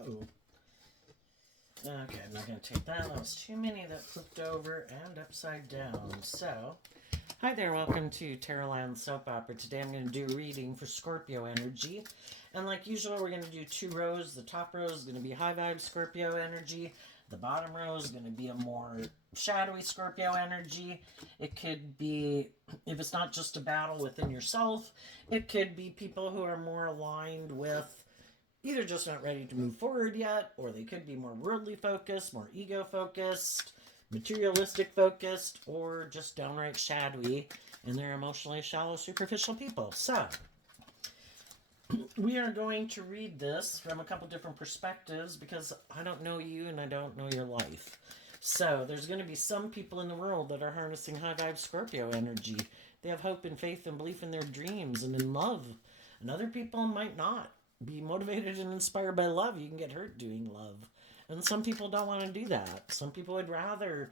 Oh. Okay, I'm not going to take that. That was too many that flipped over and upside down. So, hi there. Welcome to Tarotland Soap Opera. Today I'm going to do a reading for Scorpio energy. And like usual, we're going to do two rows. The top row is going to be high vibe Scorpio energy. The bottom row is going to be a more shadowy Scorpio energy. It could be, if it's not just a battle within yourself, it could be people who are more aligned with either just not ready to move forward yet, or they could be more worldly focused, more ego focused, materialistic focused, or just downright shadowy, and they're emotionally shallow, superficial people. So, we are going to read this from a couple different perspectives because I don't know you and I don't know your life. So, there's going to be some people in the world that are harnessing high vibe Scorpio energy. They have hope and faith and belief in their dreams and in love. And other people might not be motivated and inspired by love. You can get hurt doing love. And some people don't want to do that. Some people would rather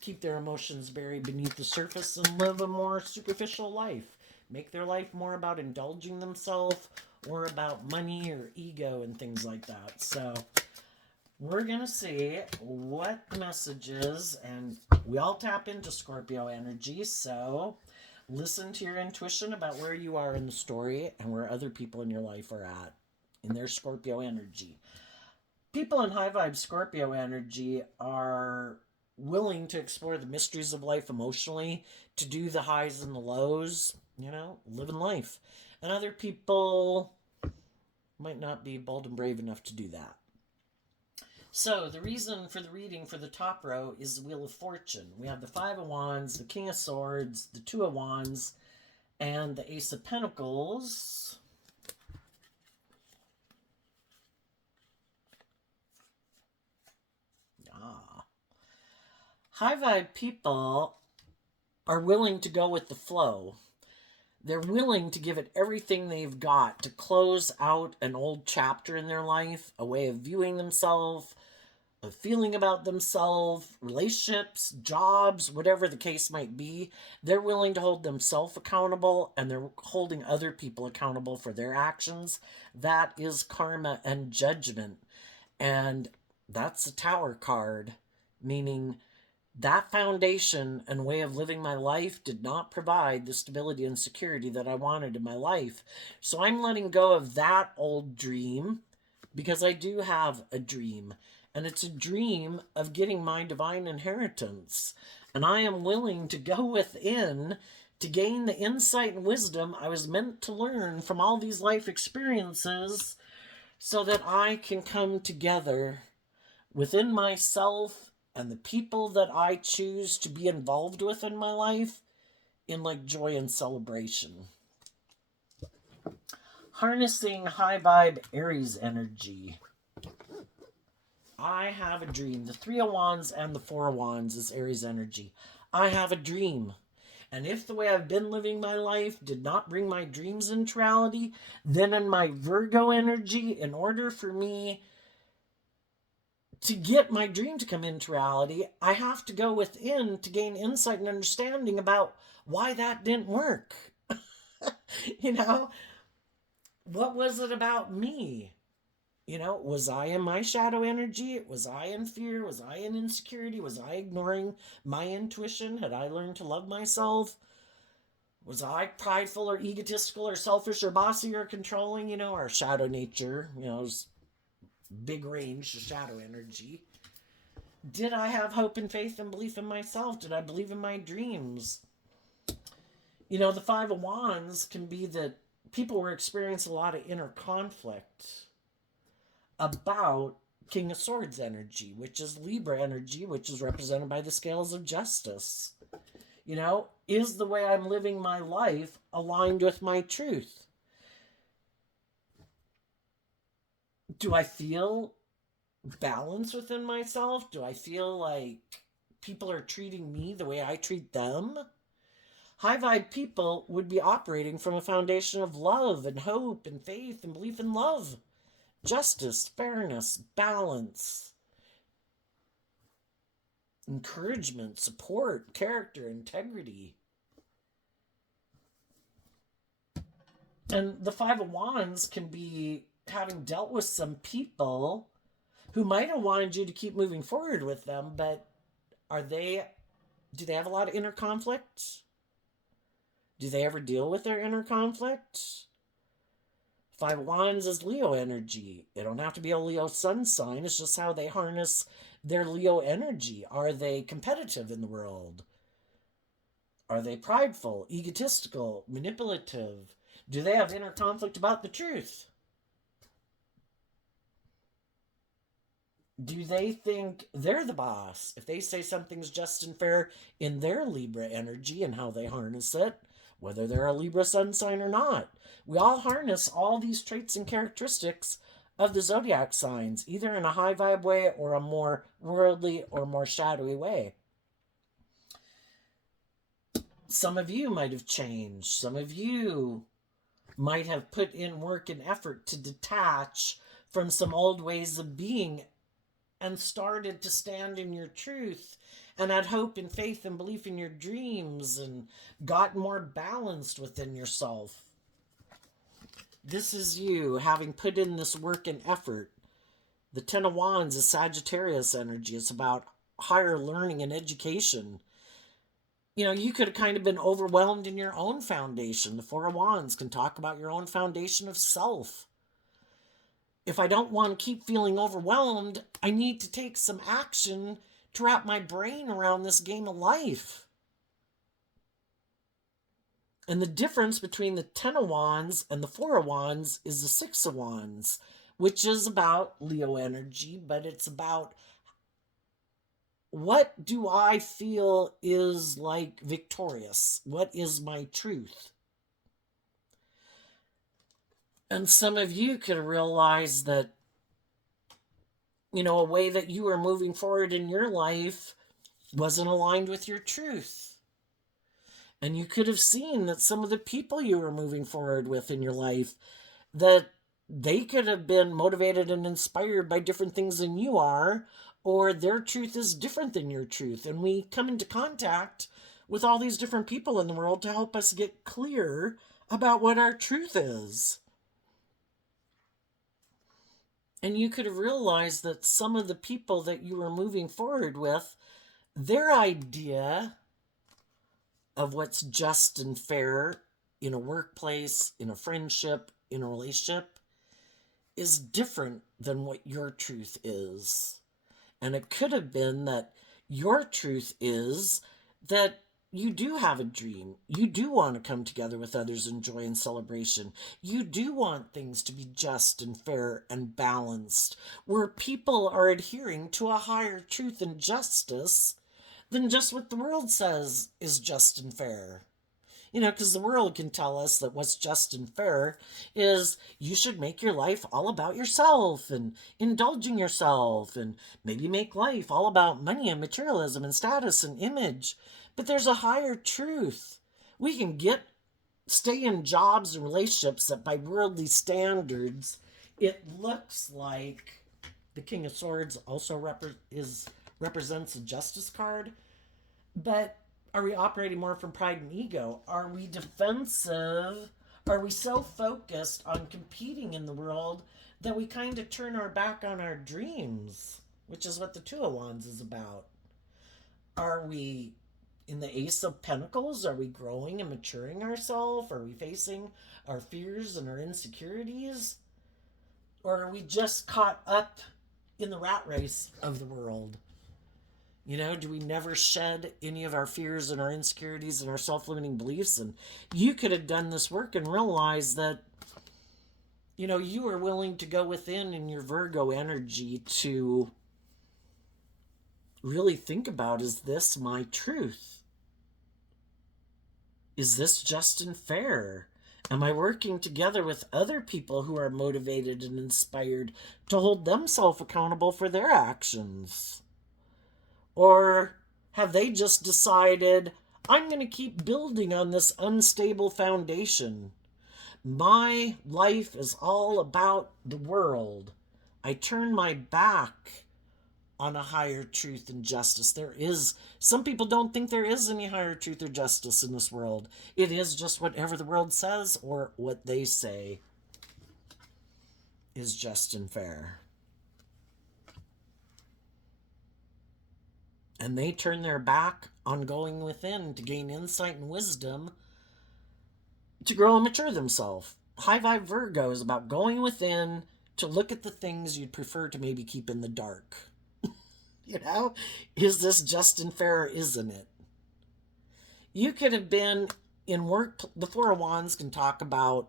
keep their emotions buried beneath the surface and live a more superficial life. Make their life more about indulging themselves or about money or ego and things like that. So we're going to see what the message is. And we all tap into Scorpio energy. So listen to your intuition about where you are in the story and where other people in your life are at in their Scorpio energy. People in high vibe Scorpio energy are willing to explore the mysteries of life emotionally, to do the highs and the lows, living life. And other people might not be bold and brave enough to do that. So, the reason for the reading for the top row is the Wheel of Fortune. We have the Five of Wands, the King of Swords, the Two of Wands, and the Ace of Pentacles. High vibe people are willing to go with the flow. They're willing to give it everything they've got to close out an old chapter in their life, a way of viewing themselves, a feeling about themselves, relationships, jobs, whatever the case might be. They're willing to hold themselves accountable, and they're holding other people accountable for their actions. That is karma and judgment. And that's a Tower card, meaning that foundation and way of living my life did not provide the stability and security that I wanted in my life. So I'm letting go of that old dream because I do have a dream. And it's a dream of getting my divine inheritance. And I am willing to go within to gain the insight and wisdom I was meant to learn from all these life experiences so that I can come together within myself and the people that I choose to be involved with in my life in like joy and celebration. Harnessing high vibe Aries energy. I have a dream. The Three of Wands and the Four of Wands is Aries energy. I have a dream. And if the way I've been living my life did not bring my dreams into reality, then in my Virgo energy, in order for me to get my dream to come into reality, I have to go within to gain insight and understanding about why that didn't work. What was it about me? Was I in my shadow energy? Was I in fear? Was I in insecurity? Was I ignoring my intuition? Had I learned to love myself? Was I prideful or egotistical or selfish or bossy or controlling? Our shadow nature, big range, shadow energy. Did I have hope and faith and belief in myself? Did I believe in my dreams? The Five of Wands can be that people were experiencing a lot of inner conflict about King of Swords energy, which is Libra energy, which is represented by the scales of justice. Is the way I'm living my life aligned with my truth? Do I feel balance within myself? Do I feel like people are treating me the way I treat them? High vibe people would be operating from a foundation of love and hope and faith and belief in love, justice, fairness, balance, encouragement, support, character, integrity. And the Five of Wands can be having dealt with some people who might have wanted you to keep moving forward with them, but are they, do they have a lot of inner conflict? Do they ever deal with their inner conflict? Five of Wands is Leo energy. It don't have to be a Leo sun sign. It's just how they harness their Leo energy. Are they competitive in the world? Are they prideful, egotistical, manipulative? Do they have inner conflict about the truth? Do they think they're the boss? If they say something's just and fair in their Libra energy and how they harness it, whether they're a Libra sun sign or not. We all harness all these traits and characteristics of the zodiac signs, either in a high vibe way or a more worldly or more shadowy way. Some of you might have changed. Some of you might have put in work and effort to detach from some old ways of being and started to stand in your truth and had hope and faith and belief in your dreams and got more balanced within yourself. This is you having put in this work and effort. The Ten of Wands is Sagittarius energy. It's about higher learning and education. You know, you could have kind of been overwhelmed in your own foundation. The Four of Wands can talk about your own foundation of self. If I don't want to keep feeling overwhelmed, I need to take some action to wrap my brain around this game of life. And the difference between the Ten of Wands and the Four of Wands is the Six of Wands, which is about Leo energy, but it's about what do I feel is like victorious? What is my truth? And some of you could realize that, you know, a way that you were moving forward in your life wasn't aligned with your truth. And you could have seen that some of the people you were moving forward with in your life, that they could have been motivated and inspired by different things than you are, or their truth is different than your truth. And we come into contact with all these different people in the world to help us get clear about what our truth is. And you could have realized that some of the people that you were moving forward with, their idea of what's just and fair in a workplace, in a friendship, in a relationship, is different than what your truth is. And it could have been that your truth is that you do have a dream. You do want to come together with others in joy and celebration. You do want things to be just and fair and balanced, where people are adhering to a higher truth and justice than just what the world says is just and fair. You know, because the world can tell us that what's just and fair is you should make your life all about yourself and indulging yourself and maybe make life all about money and materialism and status and image. But there's a higher truth. We can stay in jobs and relationships that by worldly standards, it looks like the King of Swords also represents a justice card. But are we operating more from pride and ego? Are we defensive? Are we so focused on competing in the world that we kind of turn our back on our dreams, which is what the Two of Wands is about? Are we in the Ace of Pentacles? Are we growing and maturing ourselves? Are we facing our fears and our insecurities? Or are we just caught up in the rat race of the world? You know, do we never shed any of our fears and our insecurities and our self-limiting beliefs? And you could have done this work and realized that, you know, you are willing to go within in your Virgo energy to really think about, is this my truth? Is this just and fair? Am I working together with other people who are motivated and inspired to hold themselves accountable for their actions? Or have they just decided, I'm going to keep building on this unstable foundation? My life is all about the world. I turn my back on a higher truth and justice. Some people don't think there is any higher truth or justice in this world. It is just whatever the world says or what they say is just and fair. And they turn their back on going within to gain insight and wisdom to grow and mature themselves. High vibe Virgo is about going within to look at the things you'd prefer to maybe keep in the dark. You know, is this just and fair or isn't it? You could have been in work. The Four of Wands can talk about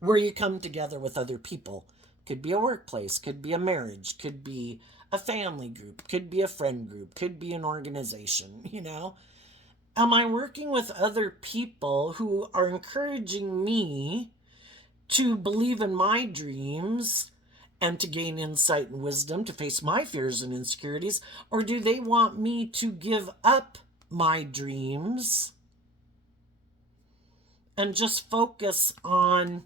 where you come together with other people. Could be a workplace, could be a marriage, could be a family group, could be a friend group, could be an organization, you know? Am I working with other people who are encouraging me to believe in my dreams and to gain insight and wisdom to face my fears and insecurities? Or do they want me to give up my dreams and just focus on,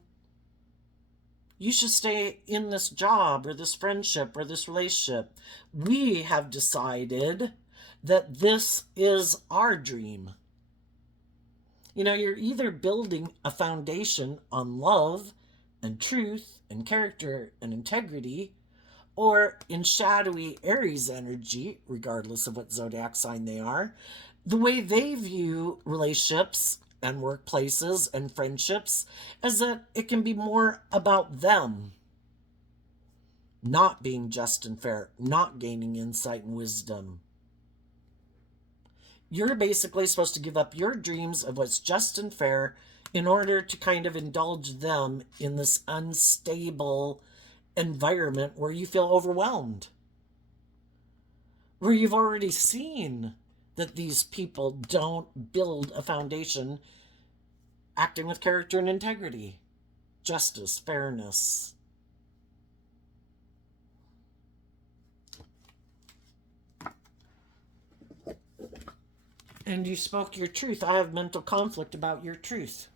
you should stay in this job or this friendship or this relationship? We have decided that this is our dream. You know, you're either building a foundation on love and truth and character and integrity, or in shadowy Aries energy, regardless of what zodiac sign they are, the way they view relationships and workplaces and friendships is that it can be more about them not being just and fair, not gaining insight and wisdom. You're basically supposed to give up your dreams of what's just and fair in order to kind of indulge them in this unstable environment where you feel overwhelmed, where you've already seen that these people don't build a foundation acting with character and integrity, justice, fairness. And you spoke your truth. I have mental conflict about your truth.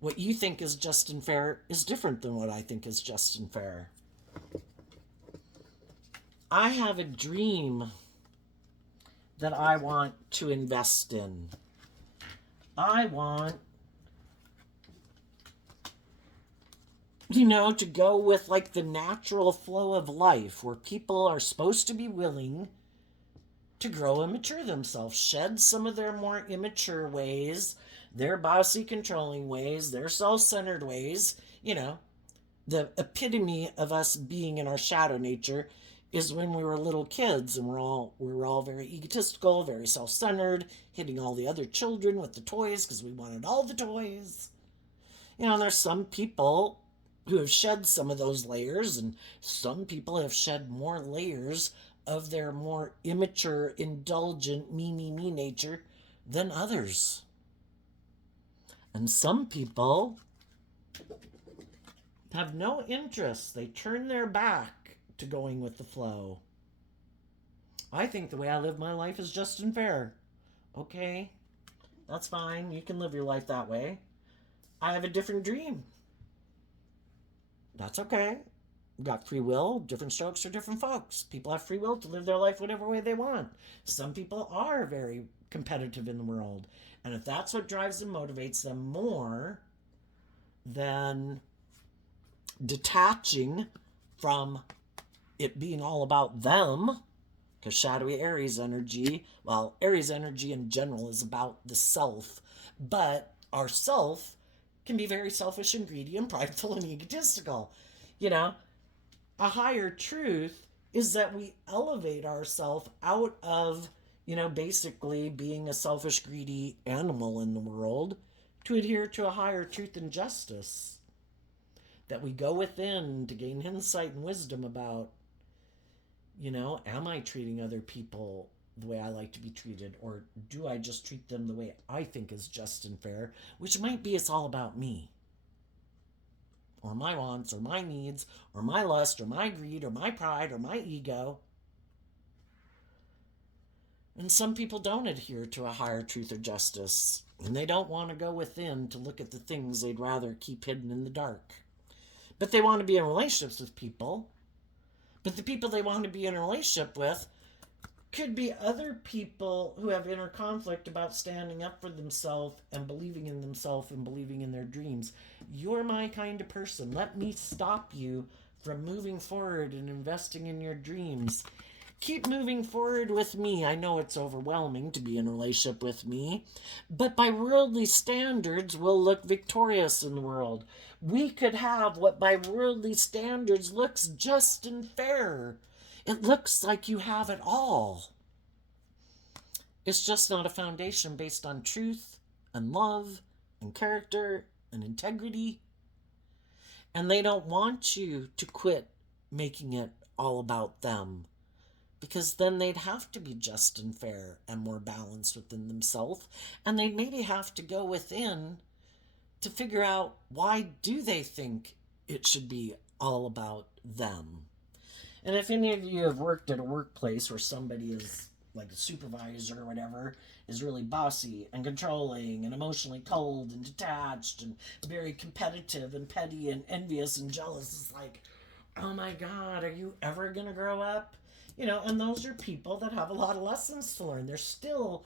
What you think is just and fair is different than what I think is just and fair. I have a dream that I want to invest in. I want, to go with like the natural flow of life where people are supposed to be willing to grow and mature themselves, shed some of their more immature ways, their bossy, controlling ways, their self-centered ways. The epitome of us being in our shadow nature is when we were little kids and we were all very egotistical, very self-centered, hitting all the other children with the toys because we wanted all the toys. And there's some people who have shed some of those layers, and some people have shed more layers of their more immature, indulgent, me nature than others. And some people have no interest. They turn their back to going with the flow. I think the way I live my life is just and fair. Okay, that's fine. You can live your life that way. I have a different dream. That's okay. We've got free will, different strokes for different folks. People have free will to live their life whatever way they want. Some people are very competitive in the world. And if that's what drives them, motivates them more than detaching from it being all about them, because shadowy Aries energy, Aries energy in general is about the self, but our self can be very selfish and greedy and prideful and egotistical. A higher truth is that we elevate ourselves out of, basically being a selfish, greedy animal in the world to adhere to a higher truth and justice. That we go within to gain insight and wisdom about, am I treating other people the way I like to be treated? Or do I just treat them the way I think is just and fair? Which might be it's all about me. Or my wants, or my needs, or my lust, or my greed, or my pride, or my ego. And some people don't adhere to a higher truth or justice, and they don't want to go within to look at the things they'd rather keep hidden in the dark. But they want to be in relationships with people. But the people they want to be in a relationship with could be other people who have inner conflict about standing up for themselves and believing in themselves and believing in their dreams. You're my kind of person. Let me stop you from moving forward and investing in your dreams. Keep moving forward with me. I know it's overwhelming to be in a relationship with me, but by worldly standards, we'll look victorious in the world. We could have what by worldly standards looks just and fair. It looks like you have it all. It's just not a foundation based on truth and love and character and integrity. And they don't want you to quit making it all about them, because then they'd have to be just and fair and more balanced within themselves, and they'd maybe have to go within to figure out why do they think it should be all about them. And if any of you have worked at a workplace where somebody is like a supervisor or whatever is really bossy and controlling and emotionally cold and detached and very competitive and petty and envious and jealous, it's like, oh my god, are you ever gonna grow up? And those are people that have a lot of lessons to learn. They're still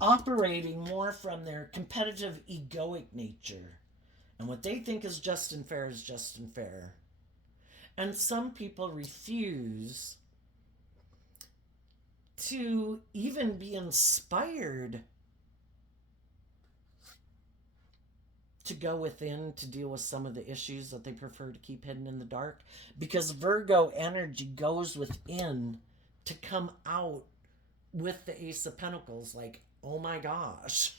operating more from their competitive egoic nature, and what they think is just and fair is just and fair. And some people refuse to even be inspired to go within to deal with some of the issues that they prefer to keep hidden in the dark, because Virgo energy goes within to come out with the Ace of Pentacles like, oh my gosh,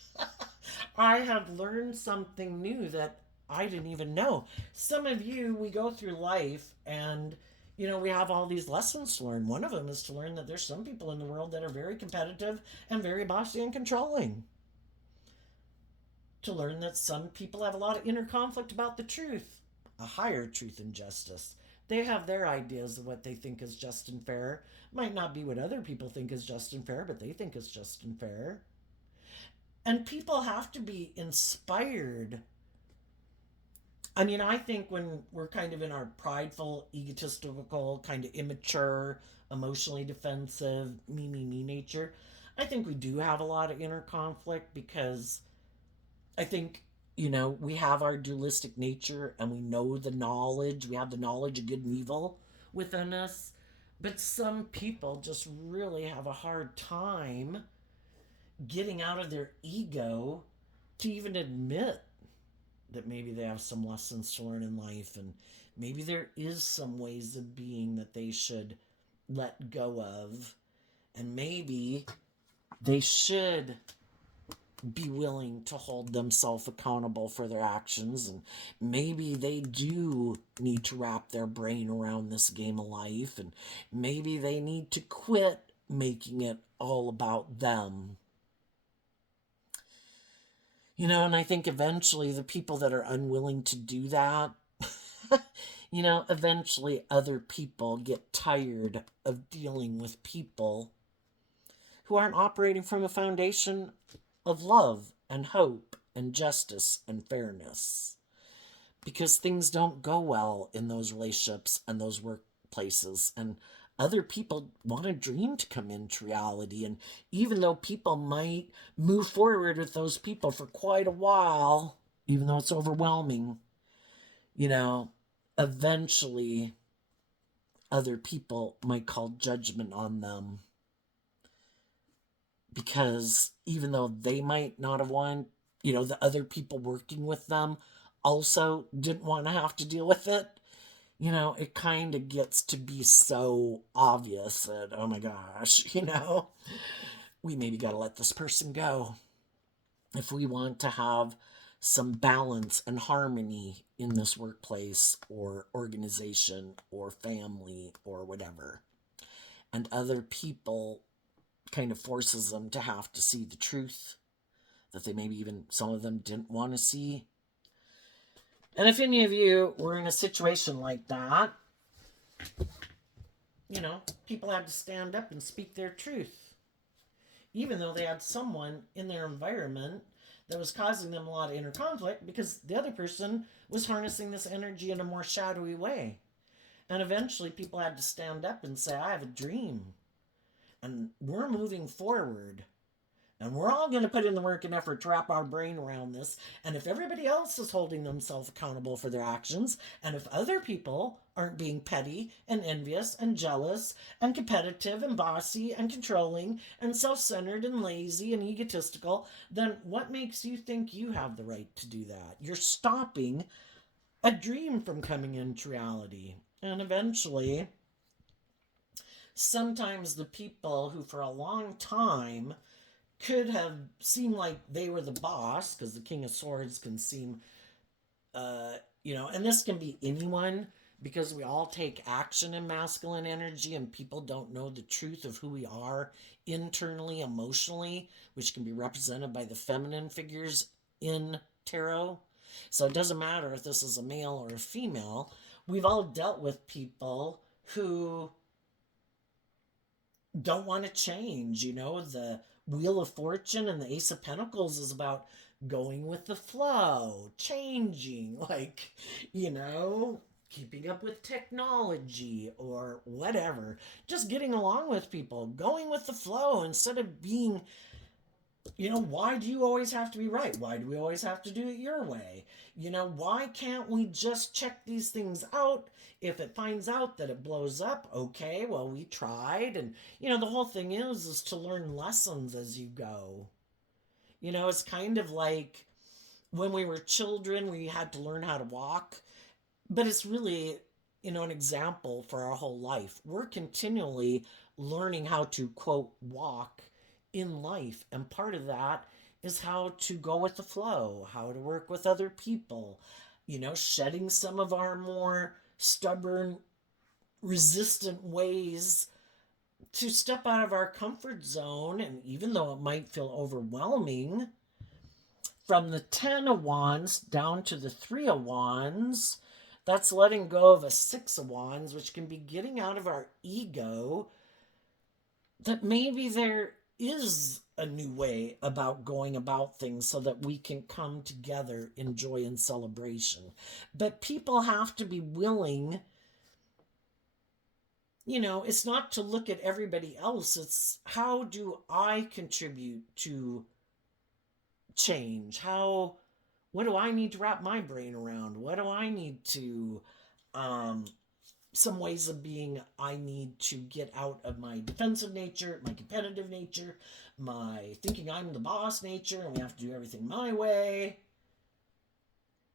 I have learned something new that I didn't even know. Some of you, we go through life and we have all these lessons to learn. One of them is to learn that there's some people in the world that are very competitive and very bossy and controlling. To learn that some people have a lot of inner conflict about the truth, a higher truth and justice. They have their ideas of what they think is just and fair. Might not be what other people think is just and fair, but they think is just and fair. And people have to be inspired. I think when we're kind of in our prideful, egotistical, kind of immature, emotionally defensive, me nature, I think we do have a lot of inner conflict, because I think, we have our dualistic nature and we know the knowledge. We have the knowledge of good and evil within us. But some people just really have a hard time getting out of their ego to even admit that maybe they have some lessons to learn in life, and maybe there is some ways of being that they should let go of, and maybe they should be willing to hold themselves accountable for their actions, and maybe they do need to wrap their brain around this game of life, and maybe they need to quit making it all about them. And I think eventually the people that are unwilling to do that, eventually other people get tired of dealing with people who aren't operating from a foundation of love and hope and justice and fairness. Because things don't go well in those relationships and those workplaces, and other people want a dream to come into reality. And even though people might move forward with those people for quite a while, even though it's overwhelming, eventually other people might call judgment on them. Because even though they might not have wanted, the other people working with them also didn't want to have to deal with it. It kind of gets to be so obvious that, oh my gosh, we maybe got to let this person go if we want to have some balance and harmony in this workplace or organization or family or whatever. And other people kind of forces them to have to see the truth that they maybe even some of them didn't want to see. And if any of you were in a situation like that, people had to stand up and speak their truth, even though they had someone in their environment that was causing them a lot of inner conflict, because the other person was harnessing this energy in a more shadowy way. And eventually people had to stand up and say, I have a dream, and we're moving forward, And we're all going to put in the work and effort to wrap our brain around this. And if everybody else is holding themselves accountable for their actions, and if other people aren't being petty and envious and jealous and competitive and bossy and controlling and self centered and lazy and egotistical, then what makes you think you have the right to do that? You're stopping a dream from coming into reality. And eventually, sometimes the people who for a long time could have seemed like they were the boss, because the King of Swords can seem, and this can be anyone, because we all take action in masculine energy and people don't know the truth of who we are internally, emotionally, which can be represented by the feminine figures in tarot. So it doesn't matter if this is a male or a female. We've all dealt with people who don't want to change. The Wheel of Fortune and the Ace of Pentacles is about going with the flow, changing, keeping up with technology or whatever. Just getting along with people, going with the flow instead of being, why do you always have to be right? Why do we always have to do it your way? Why can't we just check these things out? If it finds out that it blows up, okay, well, we tried. And, the whole thing is to learn lessons as you go. It's kind of like when we were children, we had to learn how to walk. But it's really, an example for our whole life. We're continually learning how to, quote, walk in life. And part of that is how to go with the flow, how to work with other people, shedding some of our more stubborn, resistant ways to step out of our comfort zone. And even though it might feel overwhelming, from the 10 of Wands down to the 3 of Wands, that's letting go of a 6 of Wands, which can be getting out of our ego, that maybe there is a new way about going about things so that we can come together in joy and celebration. But people have to be willing, it's not to look at everybody else. It's how do I contribute to change? What do I need to wrap my brain around? What do I need to, some ways of being, I need to get out of my defensive nature, my competitive nature, my thinking I'm the boss nature, and we have to do everything my way.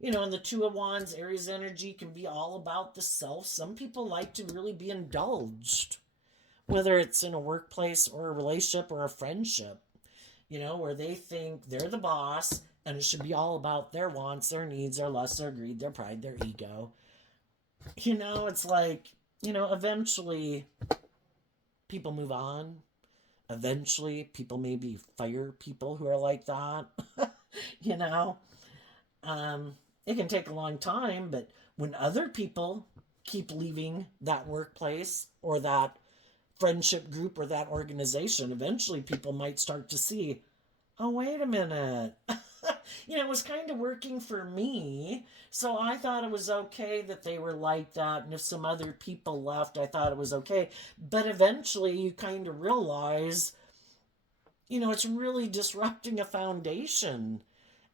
And the 2 of Wands, Aries energy, can be all about the self. Some people like to really be indulged, whether it's in a workplace or a relationship or a friendship, where they think they're the boss and it should be all about their wants, their needs, their lusts, their greed, their pride, their ego. It's like, eventually people move on. Eventually people maybe fire people who are like that. It can take a long time, but when other people keep leaving that workplace or that friendship group or that organization, eventually people might start to see, oh, wait a minute. It was kind of working for me, so I thought it was okay that they were like that, and if some other people left, I thought it was okay. But eventually you kind of realize, it's really disrupting a foundation.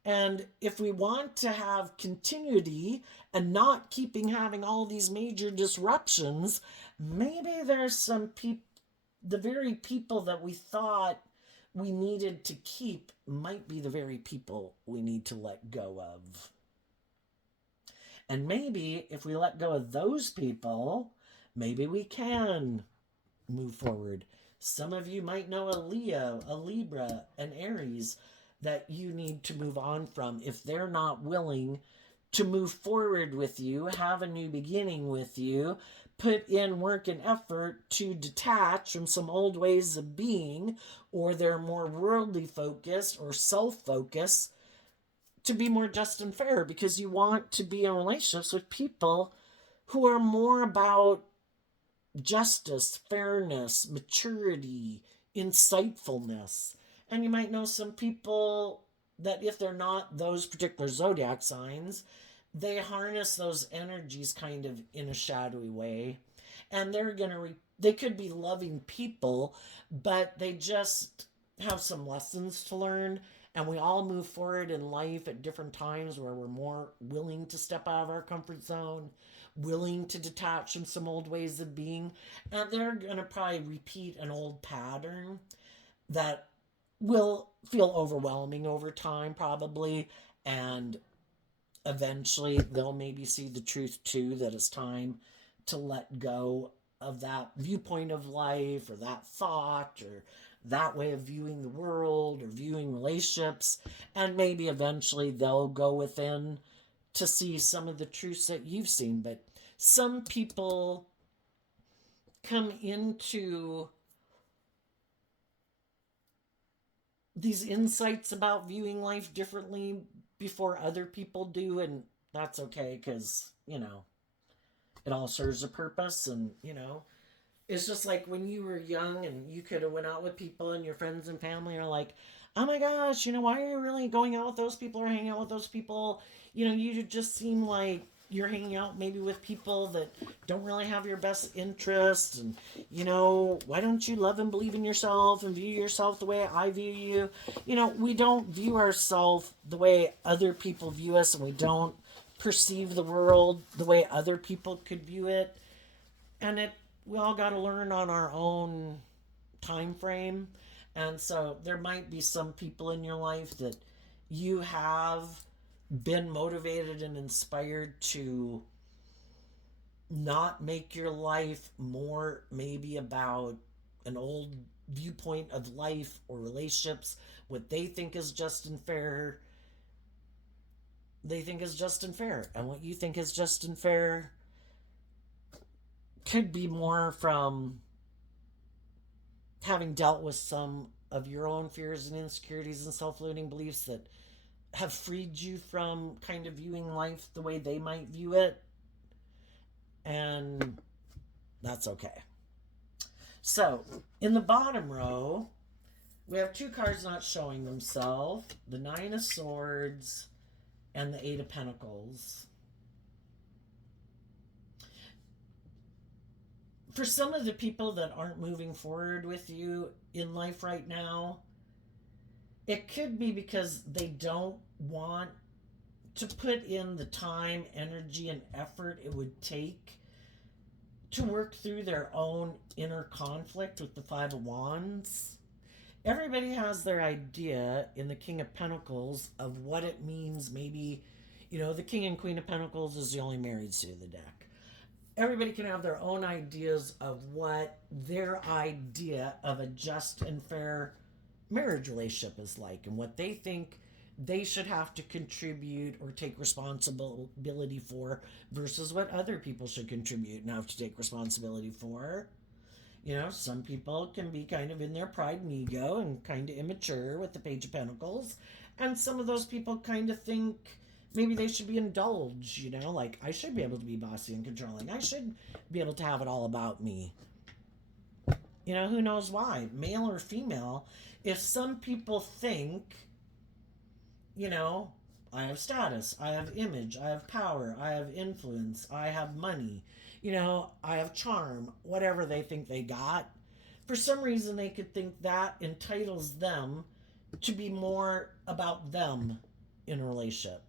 And if we want to have continuity and not having all these major disruptions, maybe there's some people, the very people that we thought we needed to keep might be the very people we need to let go of. And maybe if we let go of those people, maybe we can move forward. Some of you might know a Leo, a Libra, an Aries that you need to move on from if they're not willing to move forward with you, have a new beginning with you, put in work and effort to detach from some old ways of being, or they're more worldly focused or self-focused, to be more just and fair, because you want to be in relationships with people who are more about justice, fairness, maturity, insightfulness. And you might know some people that if they're not those particular zodiac signs, they harness those energies kind of in a shadowy way. And they could be loving people, but they just have some lessons to learn, and we all move forward in life at different times where we're more willing to step out of our comfort zone, willing to detach from some old ways of being, and they're going to probably repeat an old pattern that will feel overwhelming over time, probably, and eventually they'll maybe see the truth too, that it's time to let go of that viewpoint of life or that thought or that way of viewing the world or viewing relationships, and maybe eventually they'll go within to see some of the truths that you've seen. But some people come into these insights about viewing life differently before other people do, and that's okay, because it all serves a purpose. And it's just like when you were young and you could have went out with people, and your friends and family are like, oh my gosh, why are you really going out with those people or hanging out with those people? You just seem like you're hanging out maybe with people that don't really have your best interests. And why don't you love and believe in yourself and view yourself the way I view you? We don't view ourselves the way other people view us, and we don't perceive the world the way other people could view it. And we all got to learn on our own time frame. And so there might be some people in your life that you have been motivated and inspired to not make your life more maybe about an old viewpoint of life or relationships, what they think is just and fair. They think is just and fair, and what you think is just and fair could be more from having dealt with some of your own fears and insecurities and self-limiting beliefs that have freed you from kind of viewing life the way they might view it. And that's okay. So, in the bottom row, we have two cards not showing themselves, the Nine of Swords and the Eight of Pentacles. For some of the people that aren't moving forward with you in life right now, it could be because they don't want to put in the time, energy, and effort it would take to work through their own inner conflict with the Five of Wands. Everybody has their idea in the King of Pentacles of what it means. Maybe, the King and Queen of Pentacles is the only married suit of the deck. Everybody can have their own ideas of what their idea of a just and fair marriage relationship is like, and what they think they should have to contribute or take responsibility for versus what other people should contribute and have to take responsibility for. Some people can be kind of in their pride and ego and kind of immature with the Page of Pentacles, and some of those people kind of think maybe they should be indulged, like, I should be able to be bossy and controlling. I should be able to have it all about me. Who knows why? Male or female, if some people think, I have status, I have image, I have power, I have influence, I have money, I have charm, whatever they think they got, for some reason they could think that entitles them to be more about them in a relationship,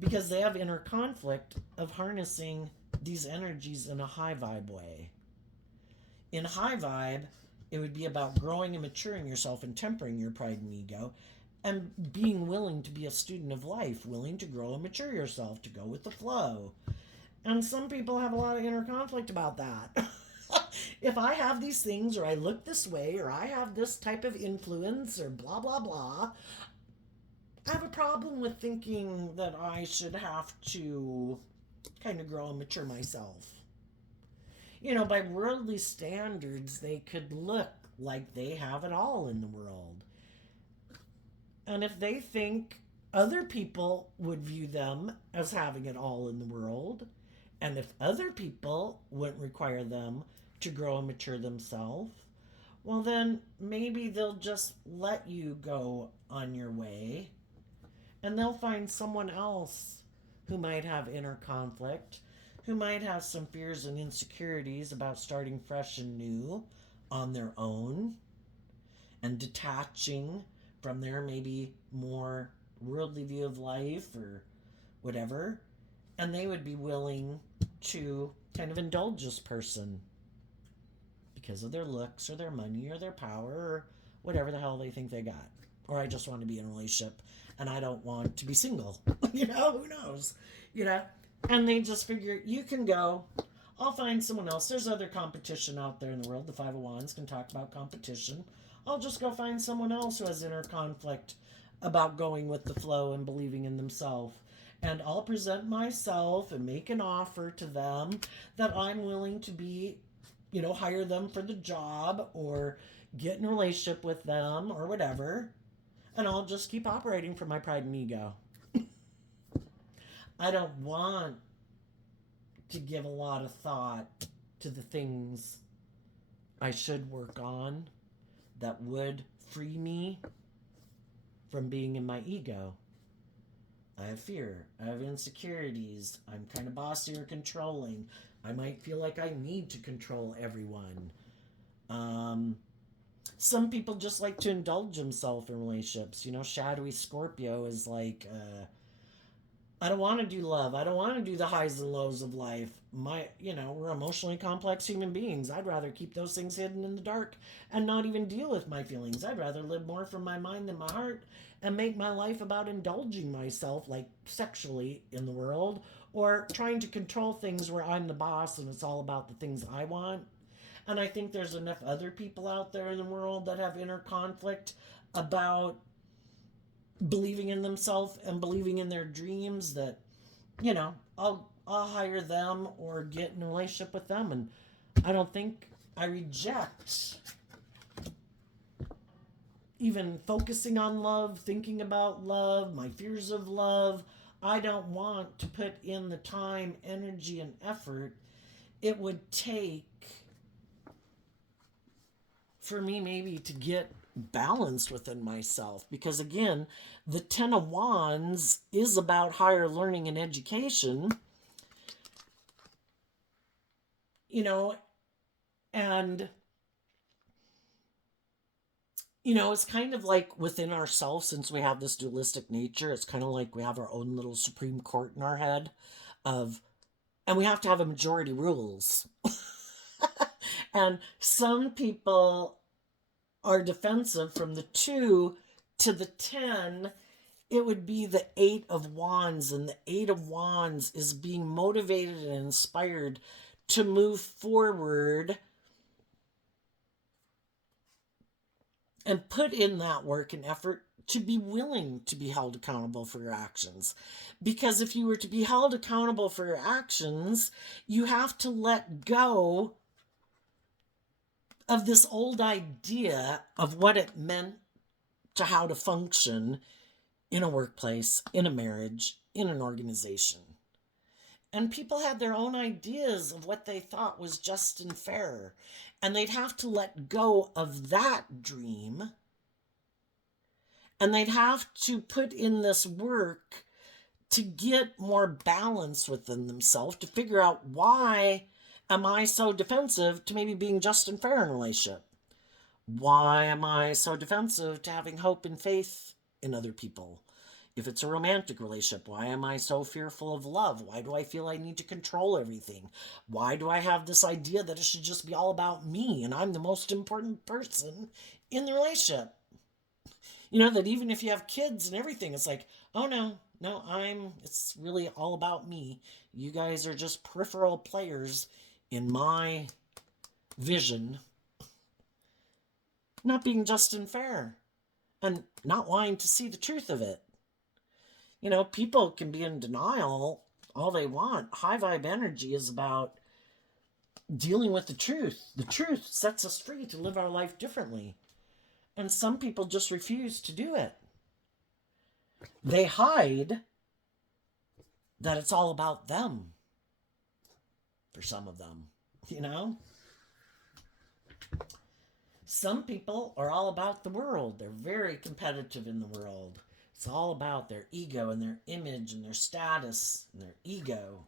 because they have inner conflict of harnessing these energies in a high vibe way. In high vibe, it would be about growing and maturing yourself and tempering your pride and ego, and being willing to be a student of life, willing to grow and mature yourself, to go with the flow. And some people have a lot of inner conflict about that. If I have these things, or I look this way, or I have this type of influence, or blah, blah, blah, I have a problem with thinking that I should have to kind of grow and mature myself. By worldly standards, they could look like they have it all in the world. And if they think other people would view them as having it all in the world, and if other people wouldn't require them to grow and mature themselves, well, then maybe they'll just let you go on your way, and they'll find someone else who might have inner conflict, who might have some fears and insecurities about starting fresh and new on their own. and detaching from their maybe more worldly view of life or whatever. And they would be willing to kind of indulge this person because of their looks or their money or their power or whatever the hell they think they got. Or I just want to be in a relationship and I don't want to be single. Who knows? You know? And they just figure, you can go, I'll find someone else. There's other competition out there in the world. The Five of Wands can talk about competition. I'll just go find someone else who has inner conflict about going with the flow and believing in themselves. And I'll present myself and make an offer to them that I'm willing to be, hire them for the job or get in a relationship with them or whatever. And I'll just keep operating from my pride and ego. I don't want to give a lot of thought to the things I should work on that would free me from being in my ego. I have fear. I have insecurities. I'm kind of bossy or controlling. I might feel like I need to control everyone. Some people just like to indulge themselves in relationships. Shadowy Scorpio is like, I don't want to do love. I don't want to do the highs and lows of life. We're emotionally complex human beings. I'd rather keep those things hidden in the dark and not even deal with my feelings. I'd rather live more from my mind than my heart and make my life about indulging myself, like sexually in the world, or trying to control things where I'm the boss and it's all about the things I want. And I think there's enough other people out there in the world that have inner conflict about believing in themselves and believing in their dreams that, I'll hire them or get in a relationship with them. And I don't think I reject even focusing on love, thinking about love, my fears of love. I don't want to put in the time, energy, and effort it would take for me maybe to get balanced within myself. Because again, the Ten of Wands is about higher learning and education, and it's kind of like within ourselves, since we have this dualistic nature, it's kind of like we have our own little Supreme Court in our head and we have to have a majority rules. And some people are defensive from the 2 to the 10. It would be the 8 of Wands, and the 8 of Wands is being motivated and inspired to move forward and put in that work and effort to be willing to be held accountable for your actions. Because if you were to be held accountable for your actions, you have to let go of this old idea of what it meant to how to function in a workplace, in a marriage, in an organization. And people had their own ideas of what they thought was just and fair. And they'd have to let go of that dream. And they'd have to put in this work to get more balance within themselves, to figure out, why am I so defensive to maybe being just and fair in a relationship? Why am I so defensive to having hope and faith in other people? If it's a romantic relationship, why am I so fearful of love? Why do I feel I need to control everything? Why do I have this idea that it should just be all about me and I'm the most important person in the relationship? That even if you have kids and everything, it's like, oh no, it's really all about me. You guys are just peripheral players in my vision. Not being just and fair and not wanting to see the truth of it. People can be in denial all they want. High vibe energy is about dealing with the truth. The truth sets us free to live our life differently. And some people just refuse to do it. They hide that it's all about them. For some of them, Some people are all about the world. They're very competitive in the world. It's all about their ego and their image and their status and their ego.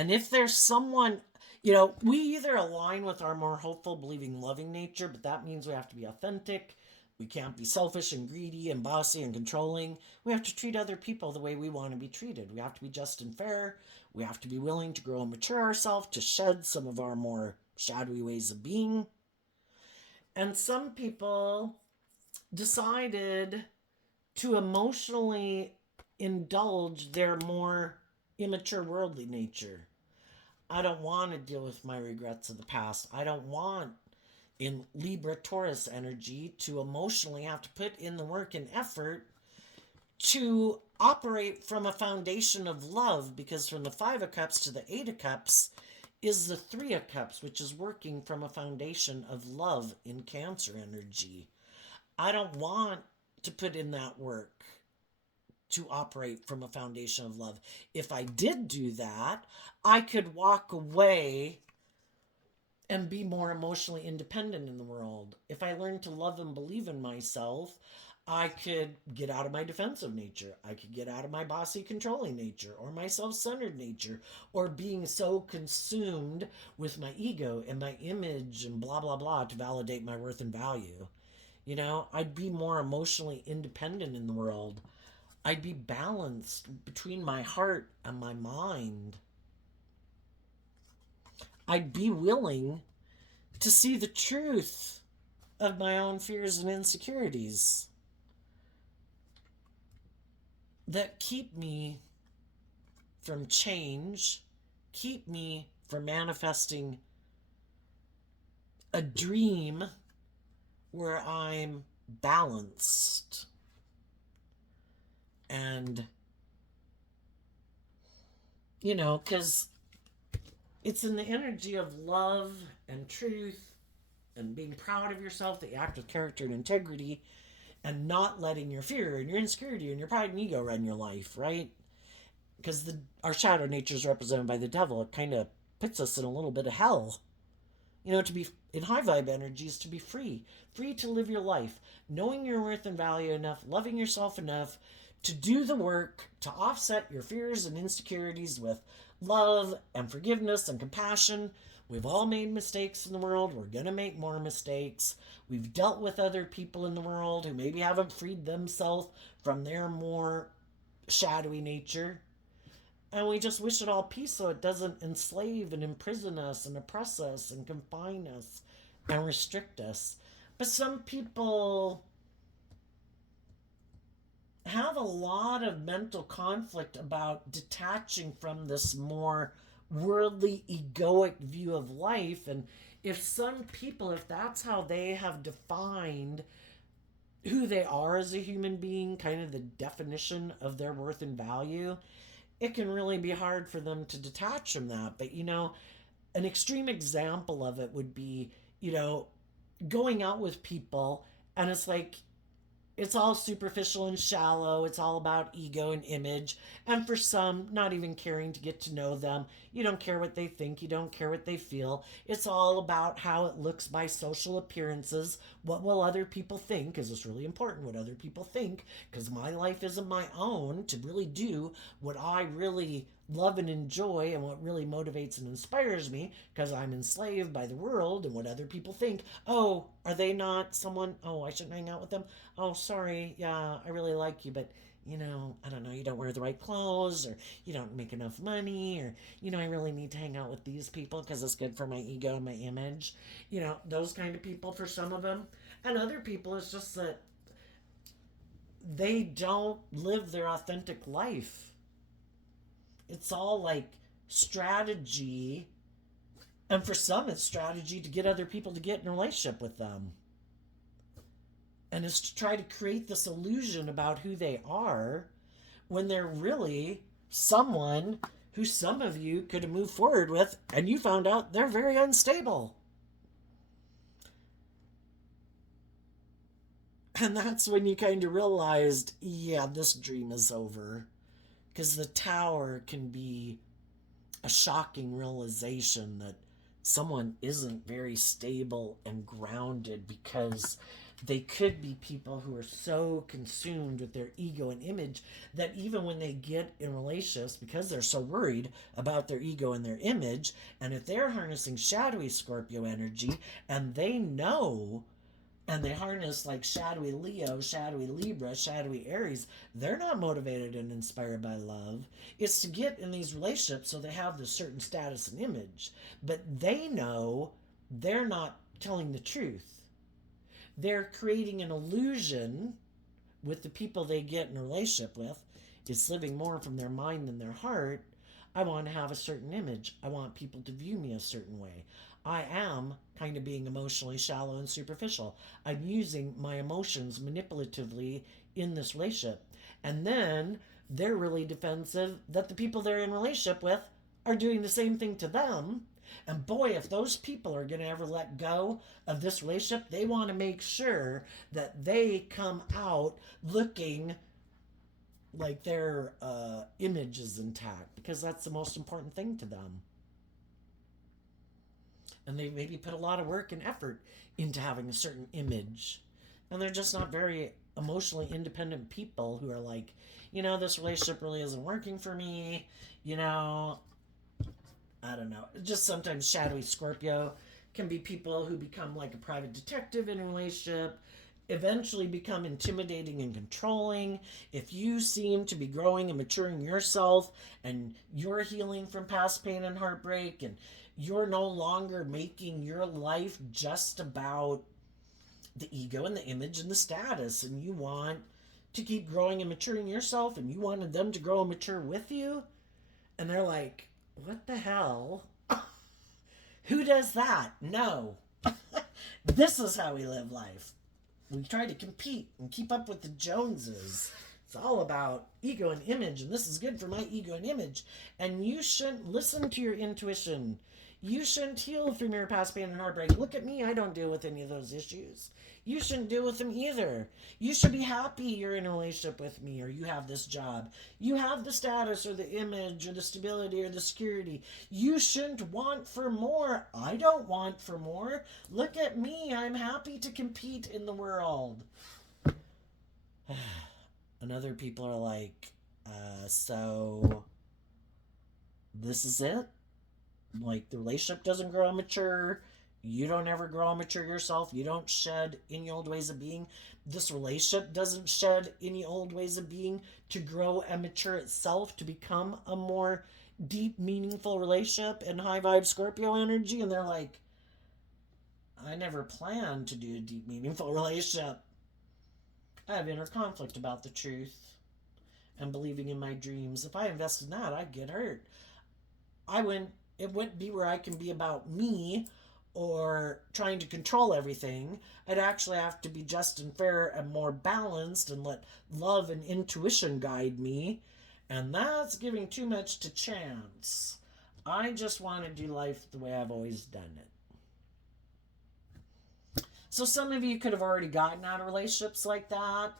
And if there's someone, we either align with our more hopeful, believing, loving nature, but that means we have to be authentic. We can't be selfish and greedy and bossy and controlling. We have to treat other people the way we want to be treated. We have to be just and fair. We have to be willing to grow and mature ourselves, to shed some of our more shadowy ways of being. And some people decided to emotionally indulge their more immature worldly nature. I don't want to deal with my regrets of the past. I don't want in Libra Taurus energy to emotionally have to put in the work and effort to operate from a foundation of love, because from the Five of Cups to the Eight of Cups is the Three of Cups, which is working from a foundation of love in Cancer energy. I don't want to put in that work to operate from a foundation of love. If I did do that, I could walk away and be more emotionally independent in the world. If I learned to love and believe in myself, I could get out of my defensive nature. I could get out of my bossy, controlling nature, or my self centered nature, or being so consumed with my ego and my image and blah, blah, blah to validate my worth and value. I'd be more emotionally independent in the world. I'd be balanced between my heart and my mind. I'd be willing to see the truth of my own fears and insecurities that keep me from change, keep me from manifesting a dream where I'm balanced. And, because it's in the energy of love and truth and being proud of yourself that you act with character and integrity, and not letting your fear and your insecurity and your pride and ego run your life, right? Because our shadow nature is represented by the devil. It kind of puts us in a little bit of hell. To be in high vibe energies, to be free to live your life, knowing your worth and value enough, loving yourself enough to do the work to offset your fears and insecurities with love and forgiveness and compassion. We've all made mistakes in the world. We're going to make more mistakes. We've dealt with other people in the world who maybe haven't freed themselves from their more shadowy nature. And we just wish it all peace so it doesn't enslave and imprison us and oppress us and confine us and restrict us. But some people have a lot of mental conflict about detaching from this more worldly, egoic view of life. And if some people, if that's how they have defined who they are as a human being, kind of the definition of their worth and value, it can really be hard for them to detach from that. But, an extreme example of it would be, going out with people, and it's like, it's all superficial and shallow. It's all about ego and image. And for some, not even caring to get to know them. You don't care what they think. You don't care what they feel. It's all about how it looks by social appearances. What will other people think? Because it's really important what other people think. Because my life isn't my own to really do what I really love and enjoy and what really motivates and inspires me, because I'm enslaved by the world and what other people think. Oh, are they not someone? Oh, I shouldn't hang out with them. Oh, sorry. Yeah, I really like you, but I don't know, you don't wear the right clothes, or you don't make enough money, or, I really need to hang out with these people because it's good for my ego and my image. Those kind of people for some of them. And other people, it's just that they don't live their authentic life. It's all like strategy. And for some, it's strategy to get other people to get in a relationship with them. And it's to try to create this illusion about who they are when they're really someone who some of you could have moved forward with, and you found out they're very unstable. And that's when you kind of realized, yeah, this dream is over. Because the tower can be a shocking realization that someone isn't very stable and grounded, because They could be people who are so consumed with their ego and image that even when they get in relationships, because they're so worried about their ego and their image, and if they're harnessing shadowy Scorpio energy and they know, and they harness like shadowy Leo, shadowy Libra, shadowy Aries, they're not motivated and inspired by love. It's to get in these relationships so they have this certain status and image. But they know they're not telling the truth. They're creating an illusion with the people they get in a relationship with. It's living more from their mind than their heart. I want to have a certain image. I want people to view me a certain way. I am kind of being emotionally shallow and superficial. I'm using my emotions manipulatively in this relationship. And then they're really defensive that the people they're in relationship with are doing the same thing to them. And boy, if those people are going to ever let go of this relationship, they want to make sure that they come out looking like their image is intact, because that's the most important thing to them. And they maybe put a lot of work and effort into having a certain image. And they're just not very emotionally independent people who are like, this relationship really isn't working for me. I don't know. Just sometimes shadowy Scorpio can be people who become like a private detective in a relationship, eventually become intimidating and controlling. If you seem to be growing and maturing yourself and you're healing from past pain and heartbreak, and you're no longer making your life just about the ego and the image and the status, and you want to keep growing and maturing yourself, and you wanted them to grow and mature with you, and they're like, what the hell? Who does that? No. This is how we live life. We try to compete and keep up with the Joneses. It's all about ego and image, and this is good for my ego and image. And you shouldn't listen to your intuition. You shouldn't heal from your past pain and heartbreak. Look at me, I don't deal with any of those issues. You shouldn't deal with them either. You should be happy you're in a relationship with me, or you have this job. You have the status or the image or the stability or the security. You shouldn't want for more. I don't want for more. Look at me, I'm happy to compete in the world. And other people are like, so this is it? Like, the relationship doesn't grow and mature. You don't ever grow and mature yourself. You don't shed any old ways of being. This relationship doesn't shed any old ways of being to grow and mature itself to become a more deep, meaningful relationship and high vibe Scorpio energy. And they're like, I never planned to do a deep, meaningful relationship. I have inner conflict about the truth and believing in my dreams. If I invest in that, I'd get hurt. It wouldn't be where I can be about me or trying to control everything. I'd actually have to be just and fair and more balanced and let love and intuition guide me. And that's giving too much to chance. I just want to do life the way I've always done it. So some of you could have already gotten out of relationships like that.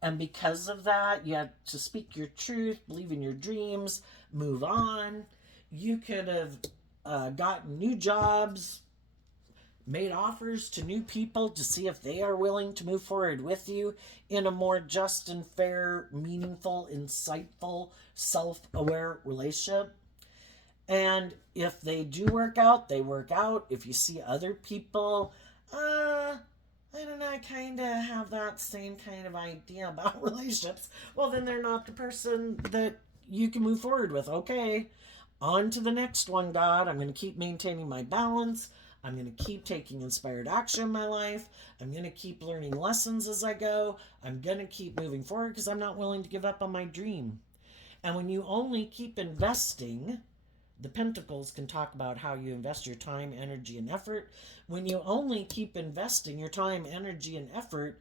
And because of that, you had to speak your truth, believe in your dreams, move on. You could have gotten new jobs, made offers to new people to see if they are willing to move forward with you in a more just and fair, meaningful, insightful, self-aware relationship. And if they do work out, they work out. If you see other people, I don't know, I kind of have that same kind of idea about relationships, well, then they're not the person that you can move forward with. Okay, on to the next one, God. I'm going to keep maintaining my balance. I'm going to keep taking inspired action in my life. I'm going to keep learning lessons as I go. I'm going to keep moving forward because I'm not willing to give up on my dream. And when you only keep investing, the Pentacles can talk about how you invest your time, energy, and effort. When you only keep investing your time, energy, and effort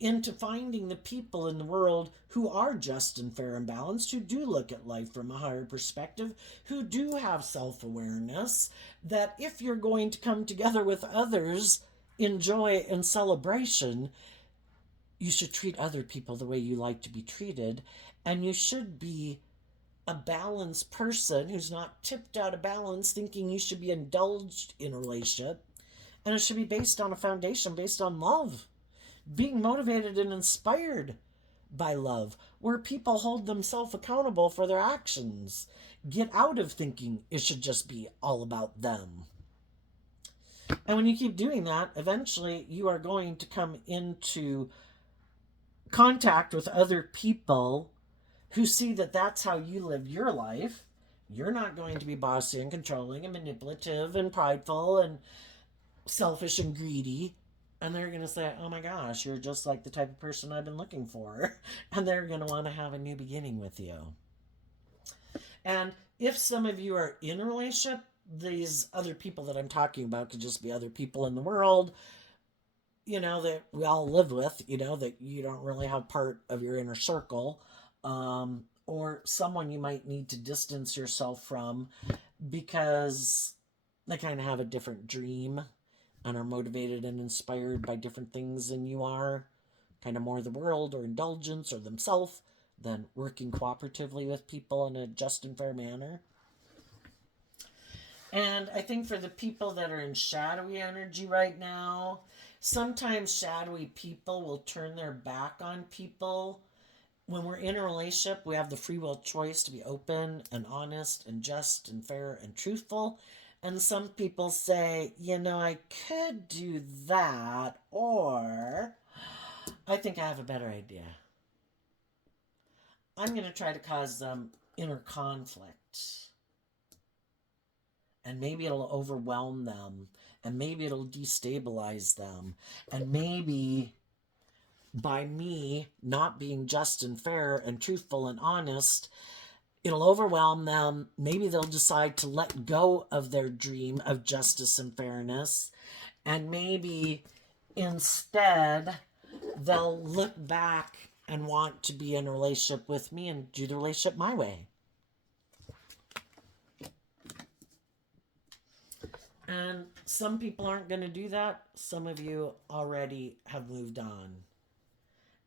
into finding the people in the world who are just and fair and balanced, who do look at life from a higher perspective, who do have self-awareness, that if you're going to come together with others in joy and celebration, you should treat other people the way you like to be treated, and you should be a balanced person who's not tipped out of balance thinking you should be indulged in a relationship, and it should be based on a foundation based on love. being motivated and inspired by love, where people hold themselves accountable for their actions. Get out of thinking it should just be all about them. And when you keep doing that, eventually you are going to come into contact with other people who see that that's how you live your life. You're not going to be bossy and controlling and manipulative and prideful and selfish and greedy. And they're going to say, oh my gosh, you're just like the type of person I've been looking for. And they're going to want to have a new beginning with you. And if some of you are in a relationship, these other people that I'm talking about could just be other people in the world, that we all live with, that you don't really have part of your inner circle, or someone you might need to distance yourself from because they kind of have a different dream and are motivated and inspired by different things than you are, kind of more the world or indulgence or themselves than working cooperatively with people in a just and fair manner. And I think for the people that are in shadowy energy right now, sometimes shadowy people will turn their back on people. When we're in a relationship, we have the free will choice to be open and honest and just and fair and truthful. And some people say, I could do that, or I think I have a better idea. I'm going to try to cause them inner conflict. And maybe it'll overwhelm them. And maybe it'll destabilize them. And maybe by me not being just and fair and truthful and honest, it'll overwhelm them. Maybe they'll decide to let go of their dream of justice and fairness. And maybe instead they'll look back and want to be in a relationship with me and do the relationship my way. And some people aren't going to do that. Some of you already have moved on.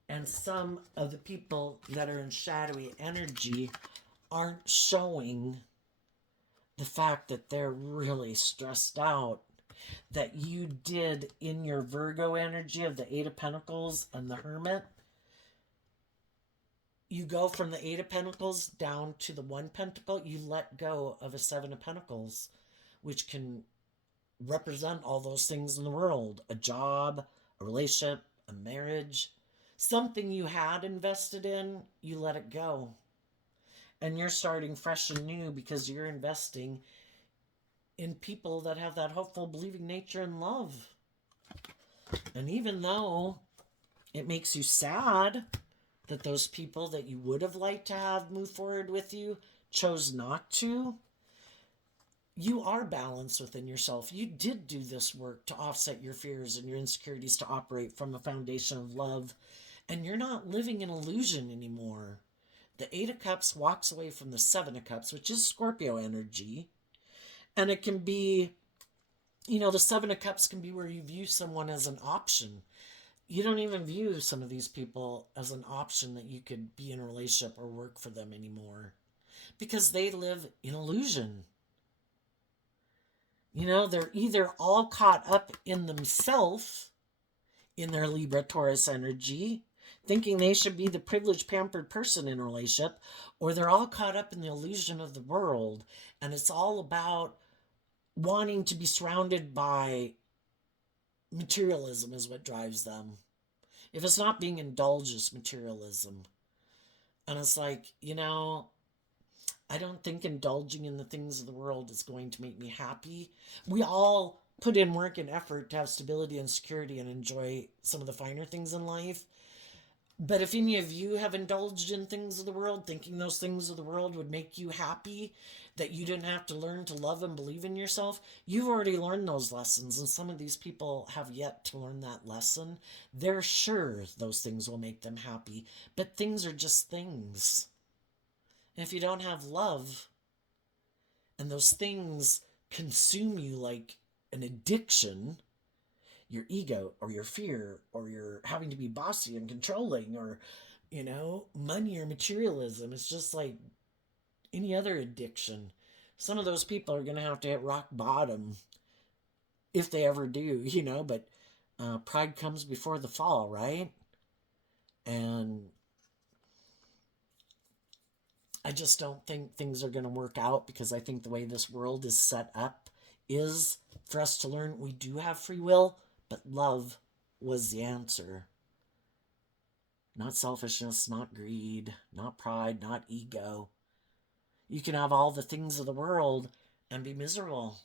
And some of the people that are in shadowy energy aren't showing the fact that they're really stressed out. That you did in your Virgo energy of the Eight of Pentacles and the Hermit. You go from the Eight of Pentacles down to the One Pentacle. You let go of a Seven of Pentacles, which can represent all those things in the world. A job, a relationship, a marriage. Something you had invested in, you let it go. And you're starting fresh and new because you're investing in people that have that hopeful, believing nature and love. And even though it makes you sad that those people that you would have liked to have move forward with you chose not to, you are balanced within yourself. You did do this work to offset your fears and your insecurities to operate from a foundation of love. And you're not living in illusion anymore. The Eight of Cups walks away from the Seven of Cups, which is Scorpio energy. And it can be, the Seven of Cups can be where you view someone as an option. You don't even view some of these people as an option that you could be in a relationship or work for them anymore. Because they live in illusion. They're either all caught up in themselves, in their Libra Taurus energy, thinking they should be the privileged, pampered person in a relationship, or they're all caught up in the illusion of the world, and it's all about wanting to be surrounded by materialism is what drives them. If it's not being indulged, it's materialism. And it's like, I don't think indulging in the things of the world is going to make me happy. We all put in work and effort to have stability and security and enjoy some of the finer things in life. But if any of you have indulged in things of the world, thinking those things of the world would make you happy, that you didn't have to learn to love and believe in yourself, you've already learned those lessons. And some of these people have yet to learn that lesson. They're sure those things will make them happy. But things are just things. And if you don't have love, and those things consume you like an addiction, your ego or your fear or your having to be bossy and controlling or, money or materialism, it's just like any other addiction. Some of those people are going to have to hit rock bottom if they ever do, but pride comes before the fall, right? And I just don't think things are going to work out, because I think the way this world is set up is for us to learn we do have free will, but love was the answer. Not selfishness, not greed, not pride, not ego. You can have all the things of the world and be miserable.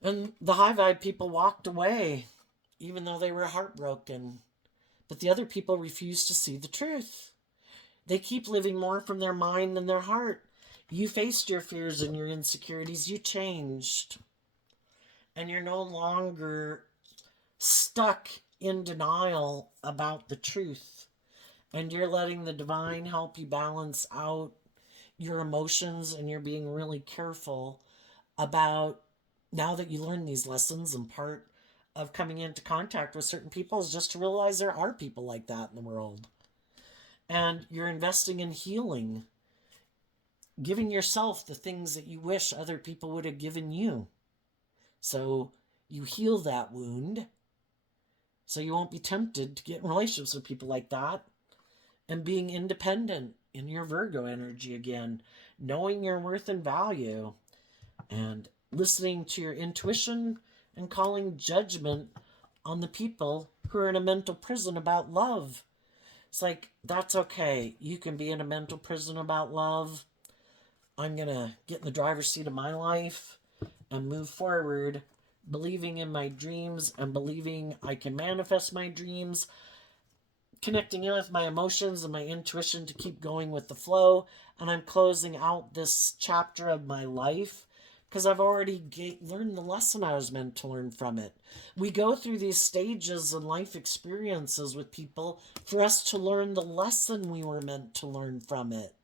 And the high vibe people walked away, even though they were heartbroken. But the other people refused to see the truth. They keep living more from their mind than their heart. You faced your fears and your insecurities. You changed. And you're no longer stuck in denial about the truth. And you're letting the divine help you balance out your emotions, and you're being really careful about, now that you learn these lessons, and part of coming into contact with certain people is just to realize there are people like that in the world. And you're investing in healing, giving yourself the things that you wish other people would have given you. So you heal that wound, so you won't be tempted to get in relationships with people like that. And being independent in your Virgo energy again, knowing your worth and value, and listening to your intuition and calling judgment on the people who are in a mental prison about love. It's like, that's okay. You can be in a mental prison about love. I'm going to get in the driver's seat of my life and move forward, believing in my dreams and believing I can manifest my dreams, connecting in with my emotions and my intuition to keep going with the flow. And I'm closing out this chapter of my life because I've already learned the lesson I was meant to learn from it. We go through these stages and life experiences with people for us to learn the lesson we were meant to learn from it.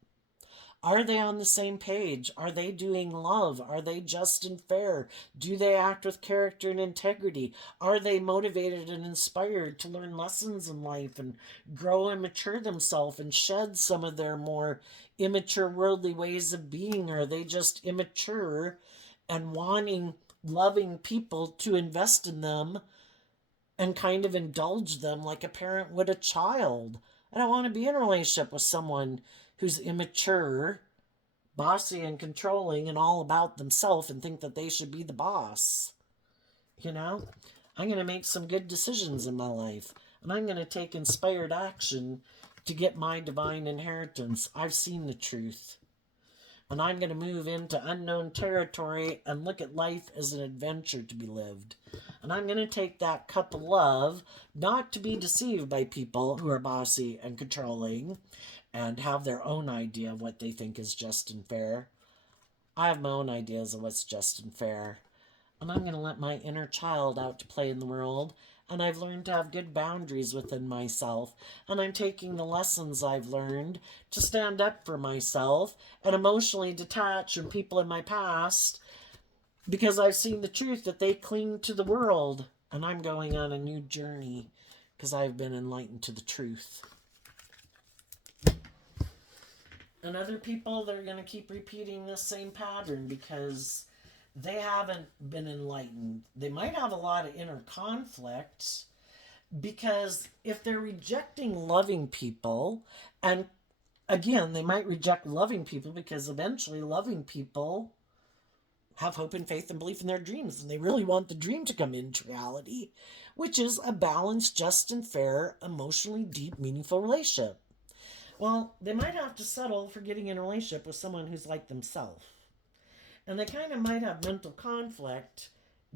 Are they on the same page? Are they doing love? Are they just and fair? Do they act with character and integrity? Are they motivated and inspired to learn lessons in life and grow and mature themselves and shed some of their more immature worldly ways of being? Or are they just immature and wanting loving people to invest in them and kind of indulge them like a parent would a child? I don't want to be in a relationship with someone who's immature, bossy and controlling and all about themselves and think that they should be the boss. You know, I'm going to make some good decisions in my life, and I'm going to take inspired action to get my divine inheritance. I've seen the truth, and I'm going to move into unknown territory and look at life as an adventure to be lived. And I'm going to take that cup of love, not to be deceived by people who are bossy and controlling and have their own idea of what they think is just and fair. I have my own ideas of what's just and fair. And I'm going to let my inner child out to play in the world. And I've learned to have good boundaries within myself. And I'm taking the lessons I've learned to stand up for myself and emotionally detach from people in my past, because I've seen the truth that they cling to the world. And I'm going on a new journey because I've been enlightened to the truth. And other people, they're going to keep repeating this same pattern because they haven't been enlightened. They might have a lot of inner conflict, because if they're rejecting loving people, and again, they might reject loving people because eventually loving people have hope and faith and belief in their dreams, and they really want the dream to come into reality, which is a balanced, just and fair, emotionally deep, meaningful relationship. Well, they might have to settle for getting in a relationship with someone who's like themselves. And they kind of might have mental conflict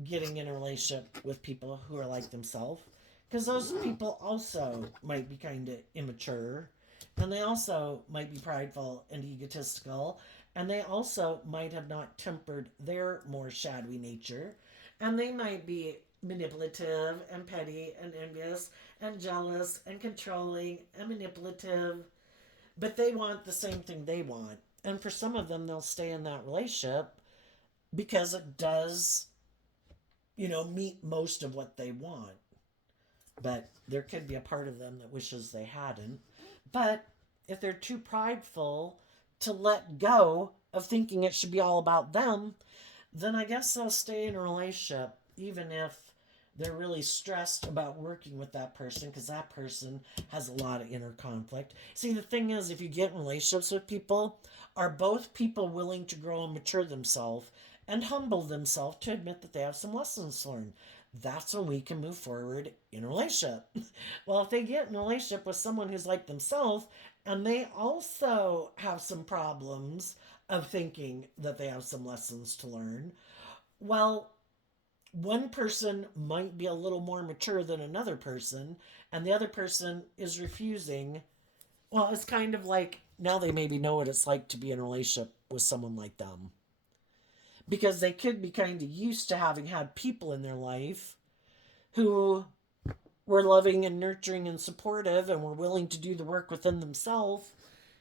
getting in a relationship with people who are like themselves, because those people also might be kind of immature, and they also might be prideful and egotistical, and they also might have not tempered their more shadowy nature, and they might be manipulative and petty and envious and jealous and controlling and manipulative. But they want the same thing they want. And for some of them, they'll stay in that relationship because it does, meet most of what they want. But there could be a part of them that wishes they hadn't. But if they're too prideful to let go of thinking it should be all about them, then I guess they'll stay in a relationship even if They're really stressed about working with that person because that person has a lot of inner conflict. See, the thing is, if you get in relationships with people, are both people willing to grow and mature themselves and humble themselves to admit that they have some lessons to learn? That's when we can move forward in a relationship. Well, if they get in a relationship with someone who's like themselves and they also have some problems of thinking that they have some lessons to learn, well, one person might be a little more mature than another person, and the other person is refusing. Well, it's kind of like now they maybe know what it's like to be in a relationship with someone like them. Because they could be kind of used to having had people in their life who were loving and nurturing and supportive and were willing to do the work within themselves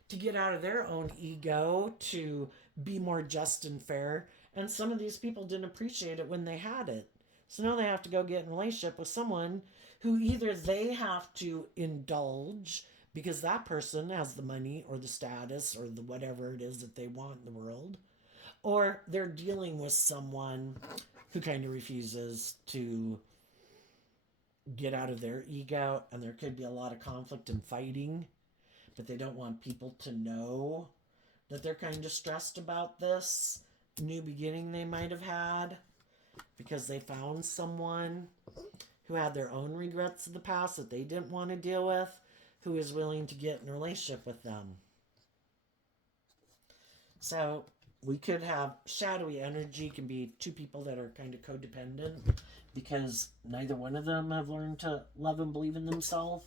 to get out of their own ego, to be more just and fair. And some of these people didn't appreciate it when they had it. So now they have to go get in a relationship with someone who either they have to indulge because that person has the money or the status or the whatever it is that they want in the world, or they're dealing with someone who kind of refuses to get out of their ego, and there could be a lot of conflict and fighting, but they don't want people to know that they're kind of stressed about this new beginning they might have had because they found someone who had their own regrets of the past that they didn't want to deal with, who is willing to get in a relationship with them. So we could have shadowy energy, can be two people that are kind of codependent because neither one of them have learned to love and believe in themselves.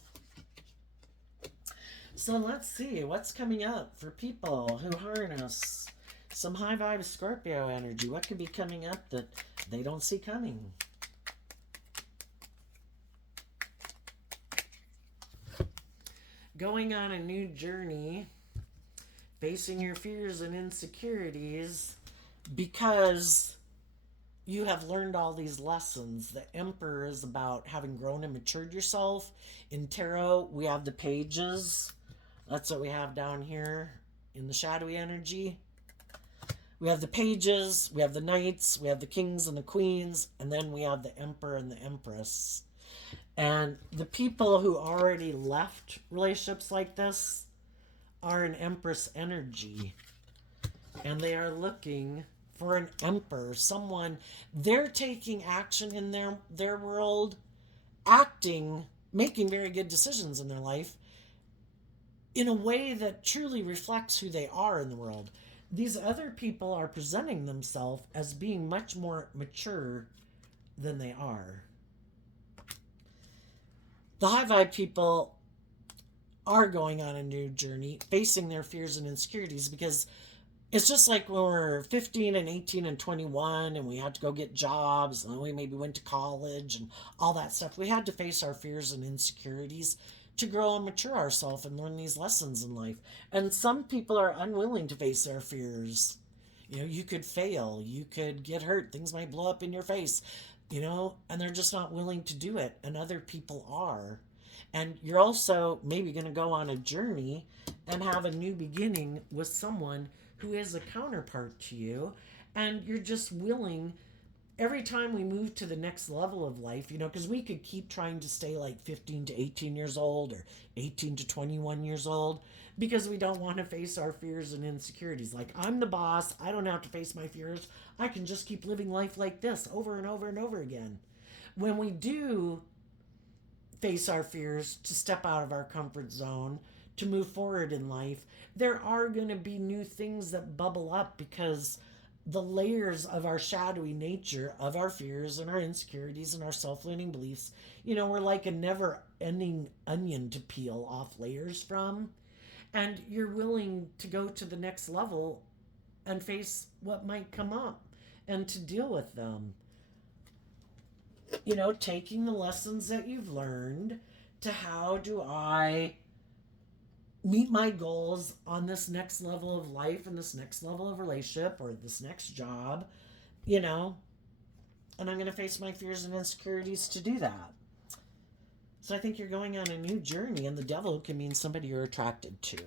So let's see what's coming up for people who harness some high vibe Scorpio energy. What could be coming up that they don't see coming? Going on a new journey, facing your fears and insecurities because you have learned all these lessons. The Emperor is about having grown and matured yourself. In tarot, we have the pages. That's what we have down here in the shadowy energy. We have the pages, we have the knights, we have the kings and the queens, and then we have the emperor and the empress. And the people who already left relationships like this are an empress energy. And they are looking for an emperor, someone, they're taking action in their world, acting, making very good decisions in their life in a way that truly reflects who they are in the world. These other people are presenting themselves as being much more mature than they are. The high vibe people are going on a new journey, facing their fears and insecurities, because it's just like when we're 15 and 18 and 21 and we had to go get jobs and we maybe went to college and all that stuff. We had to face our fears and insecurities to grow and mature ourselves and learn these lessons in life. And some people are unwilling to face their fears. You know, you could fail, you could get hurt, things might blow up in your face, you know, and they're just not willing to do it. And other people are. And you're also maybe going to go on a journey and have a new beginning with someone who is a counterpart to you. And you're just willing, every time we move to the next level of life, you know, because we could keep trying to stay like 15 to 18 years old or 18 to 21 years old because we don't want to face our fears and insecurities. Like, I'm the boss. I don't have to face my fears. I can just keep living life like this over and over and over again. When we do face our fears, to step out of our comfort zone, to move forward in life, there are going to be new things that bubble up because the layers of our shadowy nature, of our fears and our insecurities and our self-limiting beliefs, you know, we're like a never-ending onion to peel off layers from. And you're willing to go to the next level and face what might come up and to deal with them. You know, taking the lessons that you've learned to how do I meet my goals on this next level of life and this next level of relationship or this next job, you know, and I'm going to face my fears and insecurities to do that. So I think you're going on a new journey, and the devil can mean somebody you're attracted to.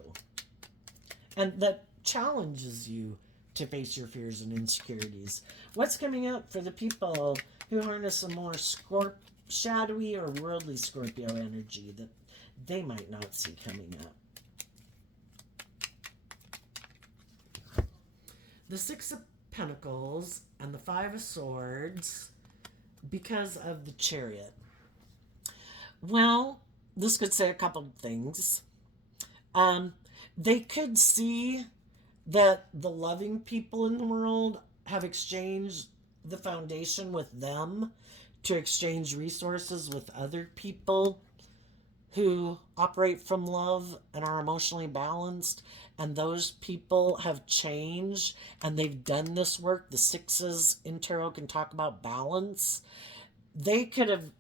And that challenges you to face your fears and insecurities. What's coming up for the people who harness a more shadowy or worldly Scorpio energy that they might not see coming up. The Six of Pentacles and the Five of Swords because of the Chariot. Well, this could say a couple of things. They could see that the loving people in the world have exchanged the foundation with them to exchange resources with other people who operate from love and are emotionally balanced, and those people have changed and they've done this work. The sixes in tarot can talk about balance. They could have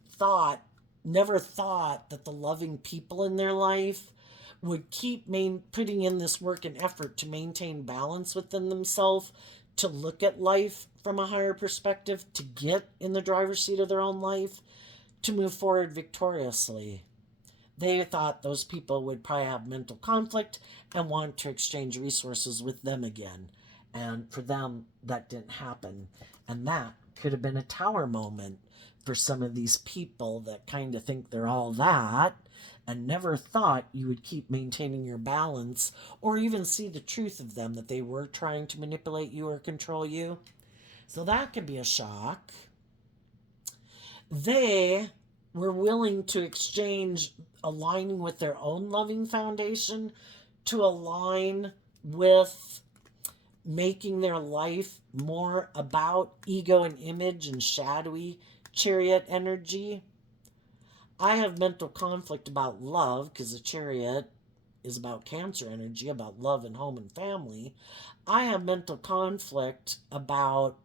never thought that the loving people in their life would keep putting in this work and effort to maintain balance within themselves, to look at life from a higher perspective, to get in the driver's seat of their own life, to move forward victoriously. They thought those people would probably have mental conflict and want to exchange resources with them again. And for them, that didn't happen. And that could have been a tower moment for some of these people that kind of think they're all that and never thought you would keep maintaining your balance or even see the truth of them, that they were trying to manipulate you or control you. So that could be a shock. They were willing to exchange aligning with their own loving foundation to align with making their life more about ego and image and shadowy Chariot energy. I have mental conflict about love because the Chariot is about Cancer energy, about love and home and family. I have mental conflict about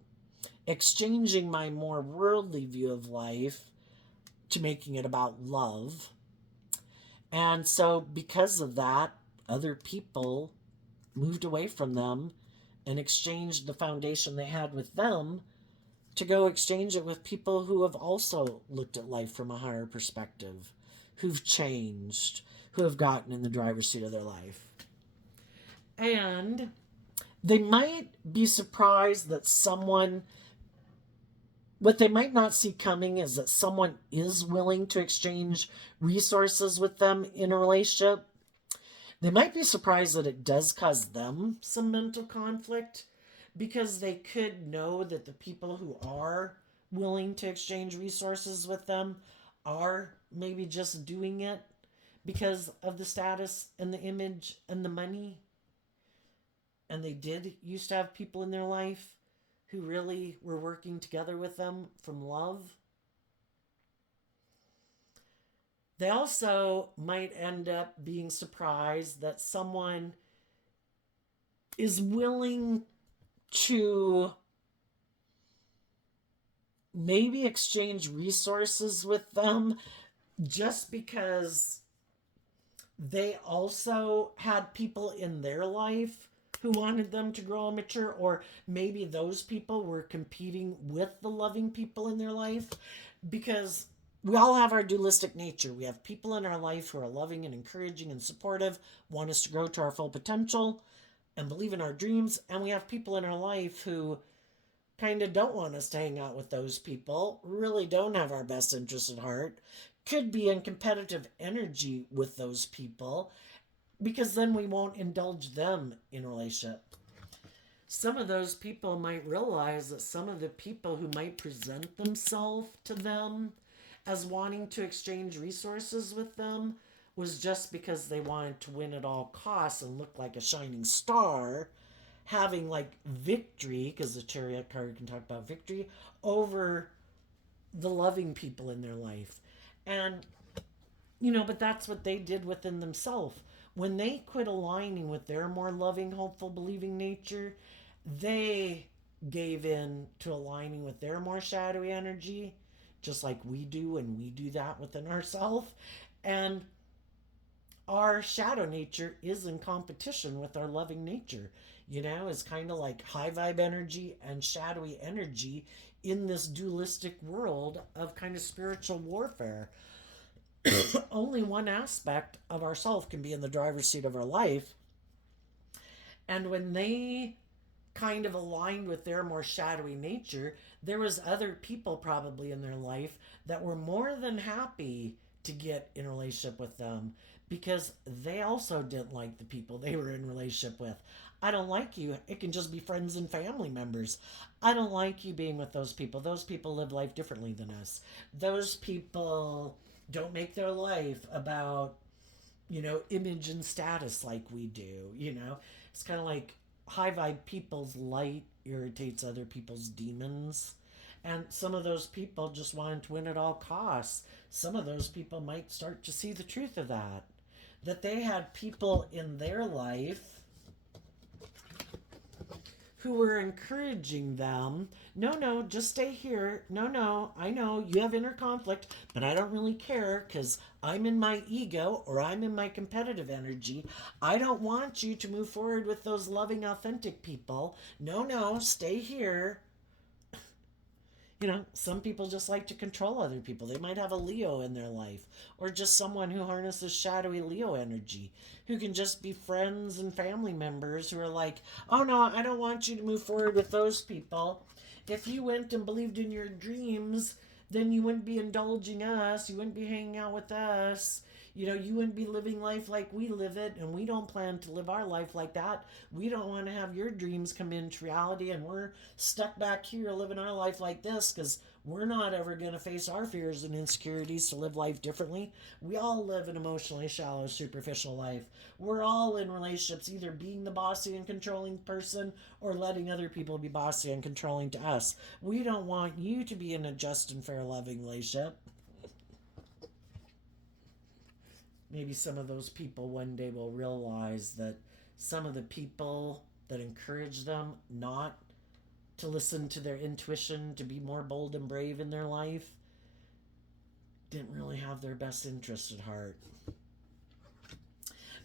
exchanging my more worldly view of life to making it about love. And so because of that, other people moved away from them and exchanged the foundation they had with them to go exchange it with people who have also looked at life from a higher perspective, who've changed, who have gotten in the driver's seat of their life. And they might be surprised that what they might not see coming is that someone is willing to exchange resources with them in a relationship. They might be surprised that it does cause them some mental conflict, because they could know that the people who are willing to exchange resources with them are maybe just doing it because of the status and the image and the money. And they did used to have people in their life who really were working together with them from love. They also might end up being surprised that someone is willing to maybe exchange resources with them just because they also had people in their life who wanted them to grow and mature, or maybe those people were competing with the loving people in their life, because we all have our dualistic nature. We have people in our life who are loving and encouraging and supportive, want us to grow to our full potential and believe in our dreams. And we have people in our life who kind of don't want us to hang out with those people, really don't have our best interests at heart, could be in competitive energy with those people, because then we won't indulge them in a relationship. Some of those people might realize that some of the people who might present themselves to them as wanting to exchange resources with them was just because they wanted to win at all costs and look like a shining star, having like victory, because the Chariot card can talk about victory, over the loving people in their life. And, but that's what they did within themselves. When they quit aligning with their more loving, hopeful, believing nature, they gave in to aligning with their more shadowy energy, just like we do, and we do that within ourselves. And our shadow nature is in competition with our loving nature. It's kind of like high vibe energy and shadowy energy in this dualistic world of kind of spiritual warfare. Only one aspect of ourself can be in the driver's seat of our life. And when they kind of aligned with their more shadowy nature, there was other people probably in their life that were more than happy to get in a relationship with them because they also didn't like the people they were in relationship with. I don't like you. It can just be friends and family members. I don't like you being with those people. Those people live life differently than us. Those people don't make their life about, image and status like we do. It's kind of like high vibe people's light irritates other people's demons. And some of those people just wanted to win at all costs. Some of those people might start to see the truth of that. That they had people in their life who were encouraging them. No, no, just stay here. No, no, I know you have inner conflict, but I don't really care because I'm in my ego or I'm in my competitive energy. I don't want you to move forward with those loving, authentic people. No, no, stay here. Some people just like to control other people. They might have a Leo in their life, or just someone who harnesses shadowy Leo energy, who can just be friends and family members who are like, oh no, I don't want you to move forward with those people. If you went and believed in your dreams, then you wouldn't be indulging us. You wouldn't be hanging out with us. You wouldn't be living life like we live it, and we don't plan to live our life like that. We don't want to have your dreams come into reality, and we're stuck back here living our life like this because we're not ever going to face our fears and insecurities to live life differently. We all live an emotionally shallow, superficial life. We're all in relationships, either being the bossy and controlling person or letting other people be bossy and controlling to us. We don't want you to be in a just and fair, loving relationship. Maybe some of those people one day will realize that some of the people that encourage them not to listen to their intuition, to be more bold and brave in their life, didn't really have their best interest at heart.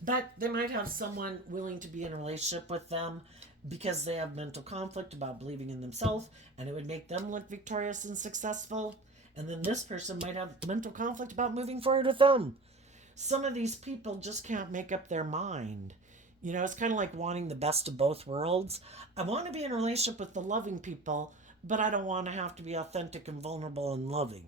But they might have someone willing to be in a relationship with them because they have mental conflict about believing in themselves and it would make them look victorious and successful. And then this person might have mental conflict about moving forward with them. Some of these people just can't make up their mind. It's kind of like wanting the best of both worlds. I want to be in a relationship with the loving people, but I don't want to have to be authentic and vulnerable and loving.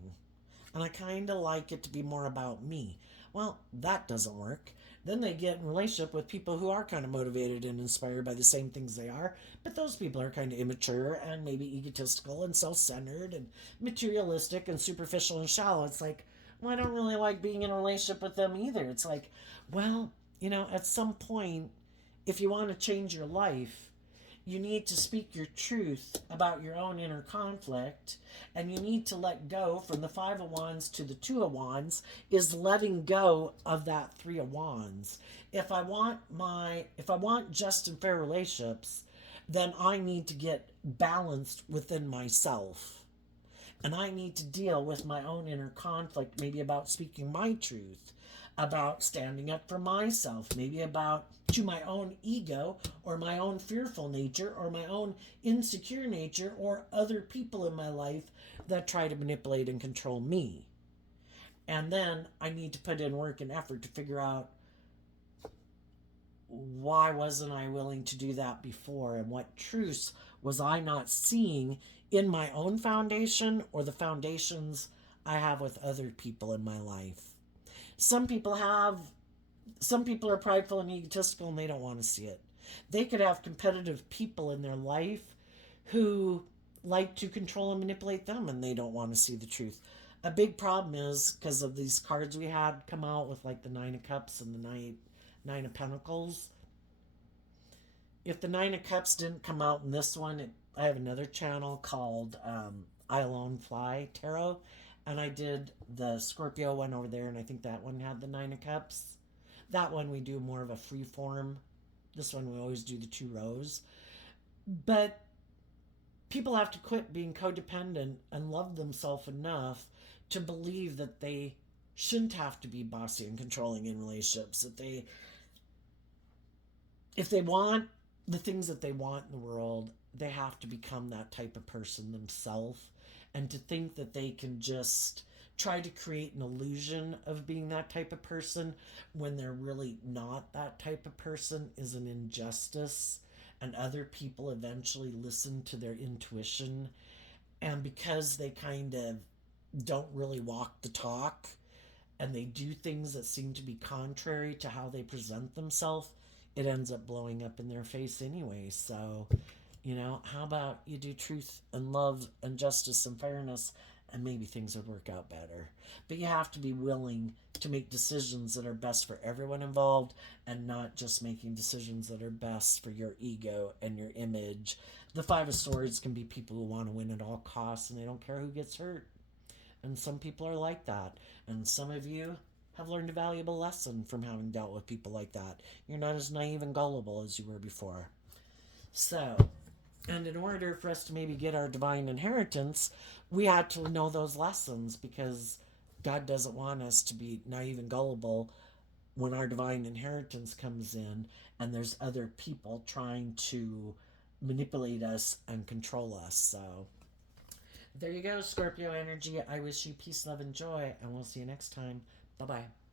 And I kind of like it to be more about me. Well, that doesn't work. Then they get in a relationship with people who are kind of motivated and inspired by the same things they are, but those people are kind of immature and maybe egotistical and self-centered and materialistic and superficial and shallow. It's like, well, I don't really like being in a relationship with them either. It's like, well, at some point, if you want to change your life, you need to speak your truth about your own inner conflict, and you need to let go from the Five of Wands to the Two of Wands is letting go of that Three of Wands. If I want just and fair relationships, then I need to get balanced within myself. And I need to deal with my own inner conflict, maybe about speaking my truth, about standing up for myself, maybe about to my own ego or my own fearful nature or my own insecure nature or other people in my life that try to manipulate and control me. And then I need to put in work and effort to figure out why wasn't I willing to do that before, and what truths was I not seeing in my own foundation or the foundations I have with other people in my life. Some people are prideful and egotistical and they don't want to see it. They could have competitive people in their life who like to control and manipulate them and they don't want to see the truth. A big problem is because of these cards we had come out with like the Nine of Cups and the Nine of Pentacles. If the Nine of Cups didn't come out in this one, I have another channel called I Alone Fly Tarot, and I did the Scorpio one over there, and I think that one had the Nine of Cups. That one we do more of a free form. This one we always do the 2 rows. But people have to quit being codependent and love themselves enough to believe that they shouldn't have to be bossy and controlling in relationships. That if they want the things that they want in the world, they have to become that type of person themselves. And to think that they can just try to create an illusion of being that type of person when they're really not that type of person is an injustice. and other people eventually listen to their intuition. And because they kind of don't really walk the talk, and they do things that seem to be contrary to how they present themselves, it ends up blowing up in their face anyway. So, how about you do truth and love and justice and fairness, and maybe things would work out better. But you have to be willing to make decisions that are best for everyone involved, and not just making decisions that are best for your ego and your image. The Five of Swords can be people who want to win at all costs and they don't care who gets hurt. And some people are like that. And some of you have learned a valuable lesson from having dealt with people like that. You're not as naive and gullible as you were before. So, and in order for us to maybe get our divine inheritance, we had to know those lessons, because God doesn't want us to be naive and gullible when our divine inheritance comes in and there's other people trying to manipulate us and control us. So, there you go, Scorpio energy. I wish you peace, love, and joy, and we'll see you next time. Bye bye.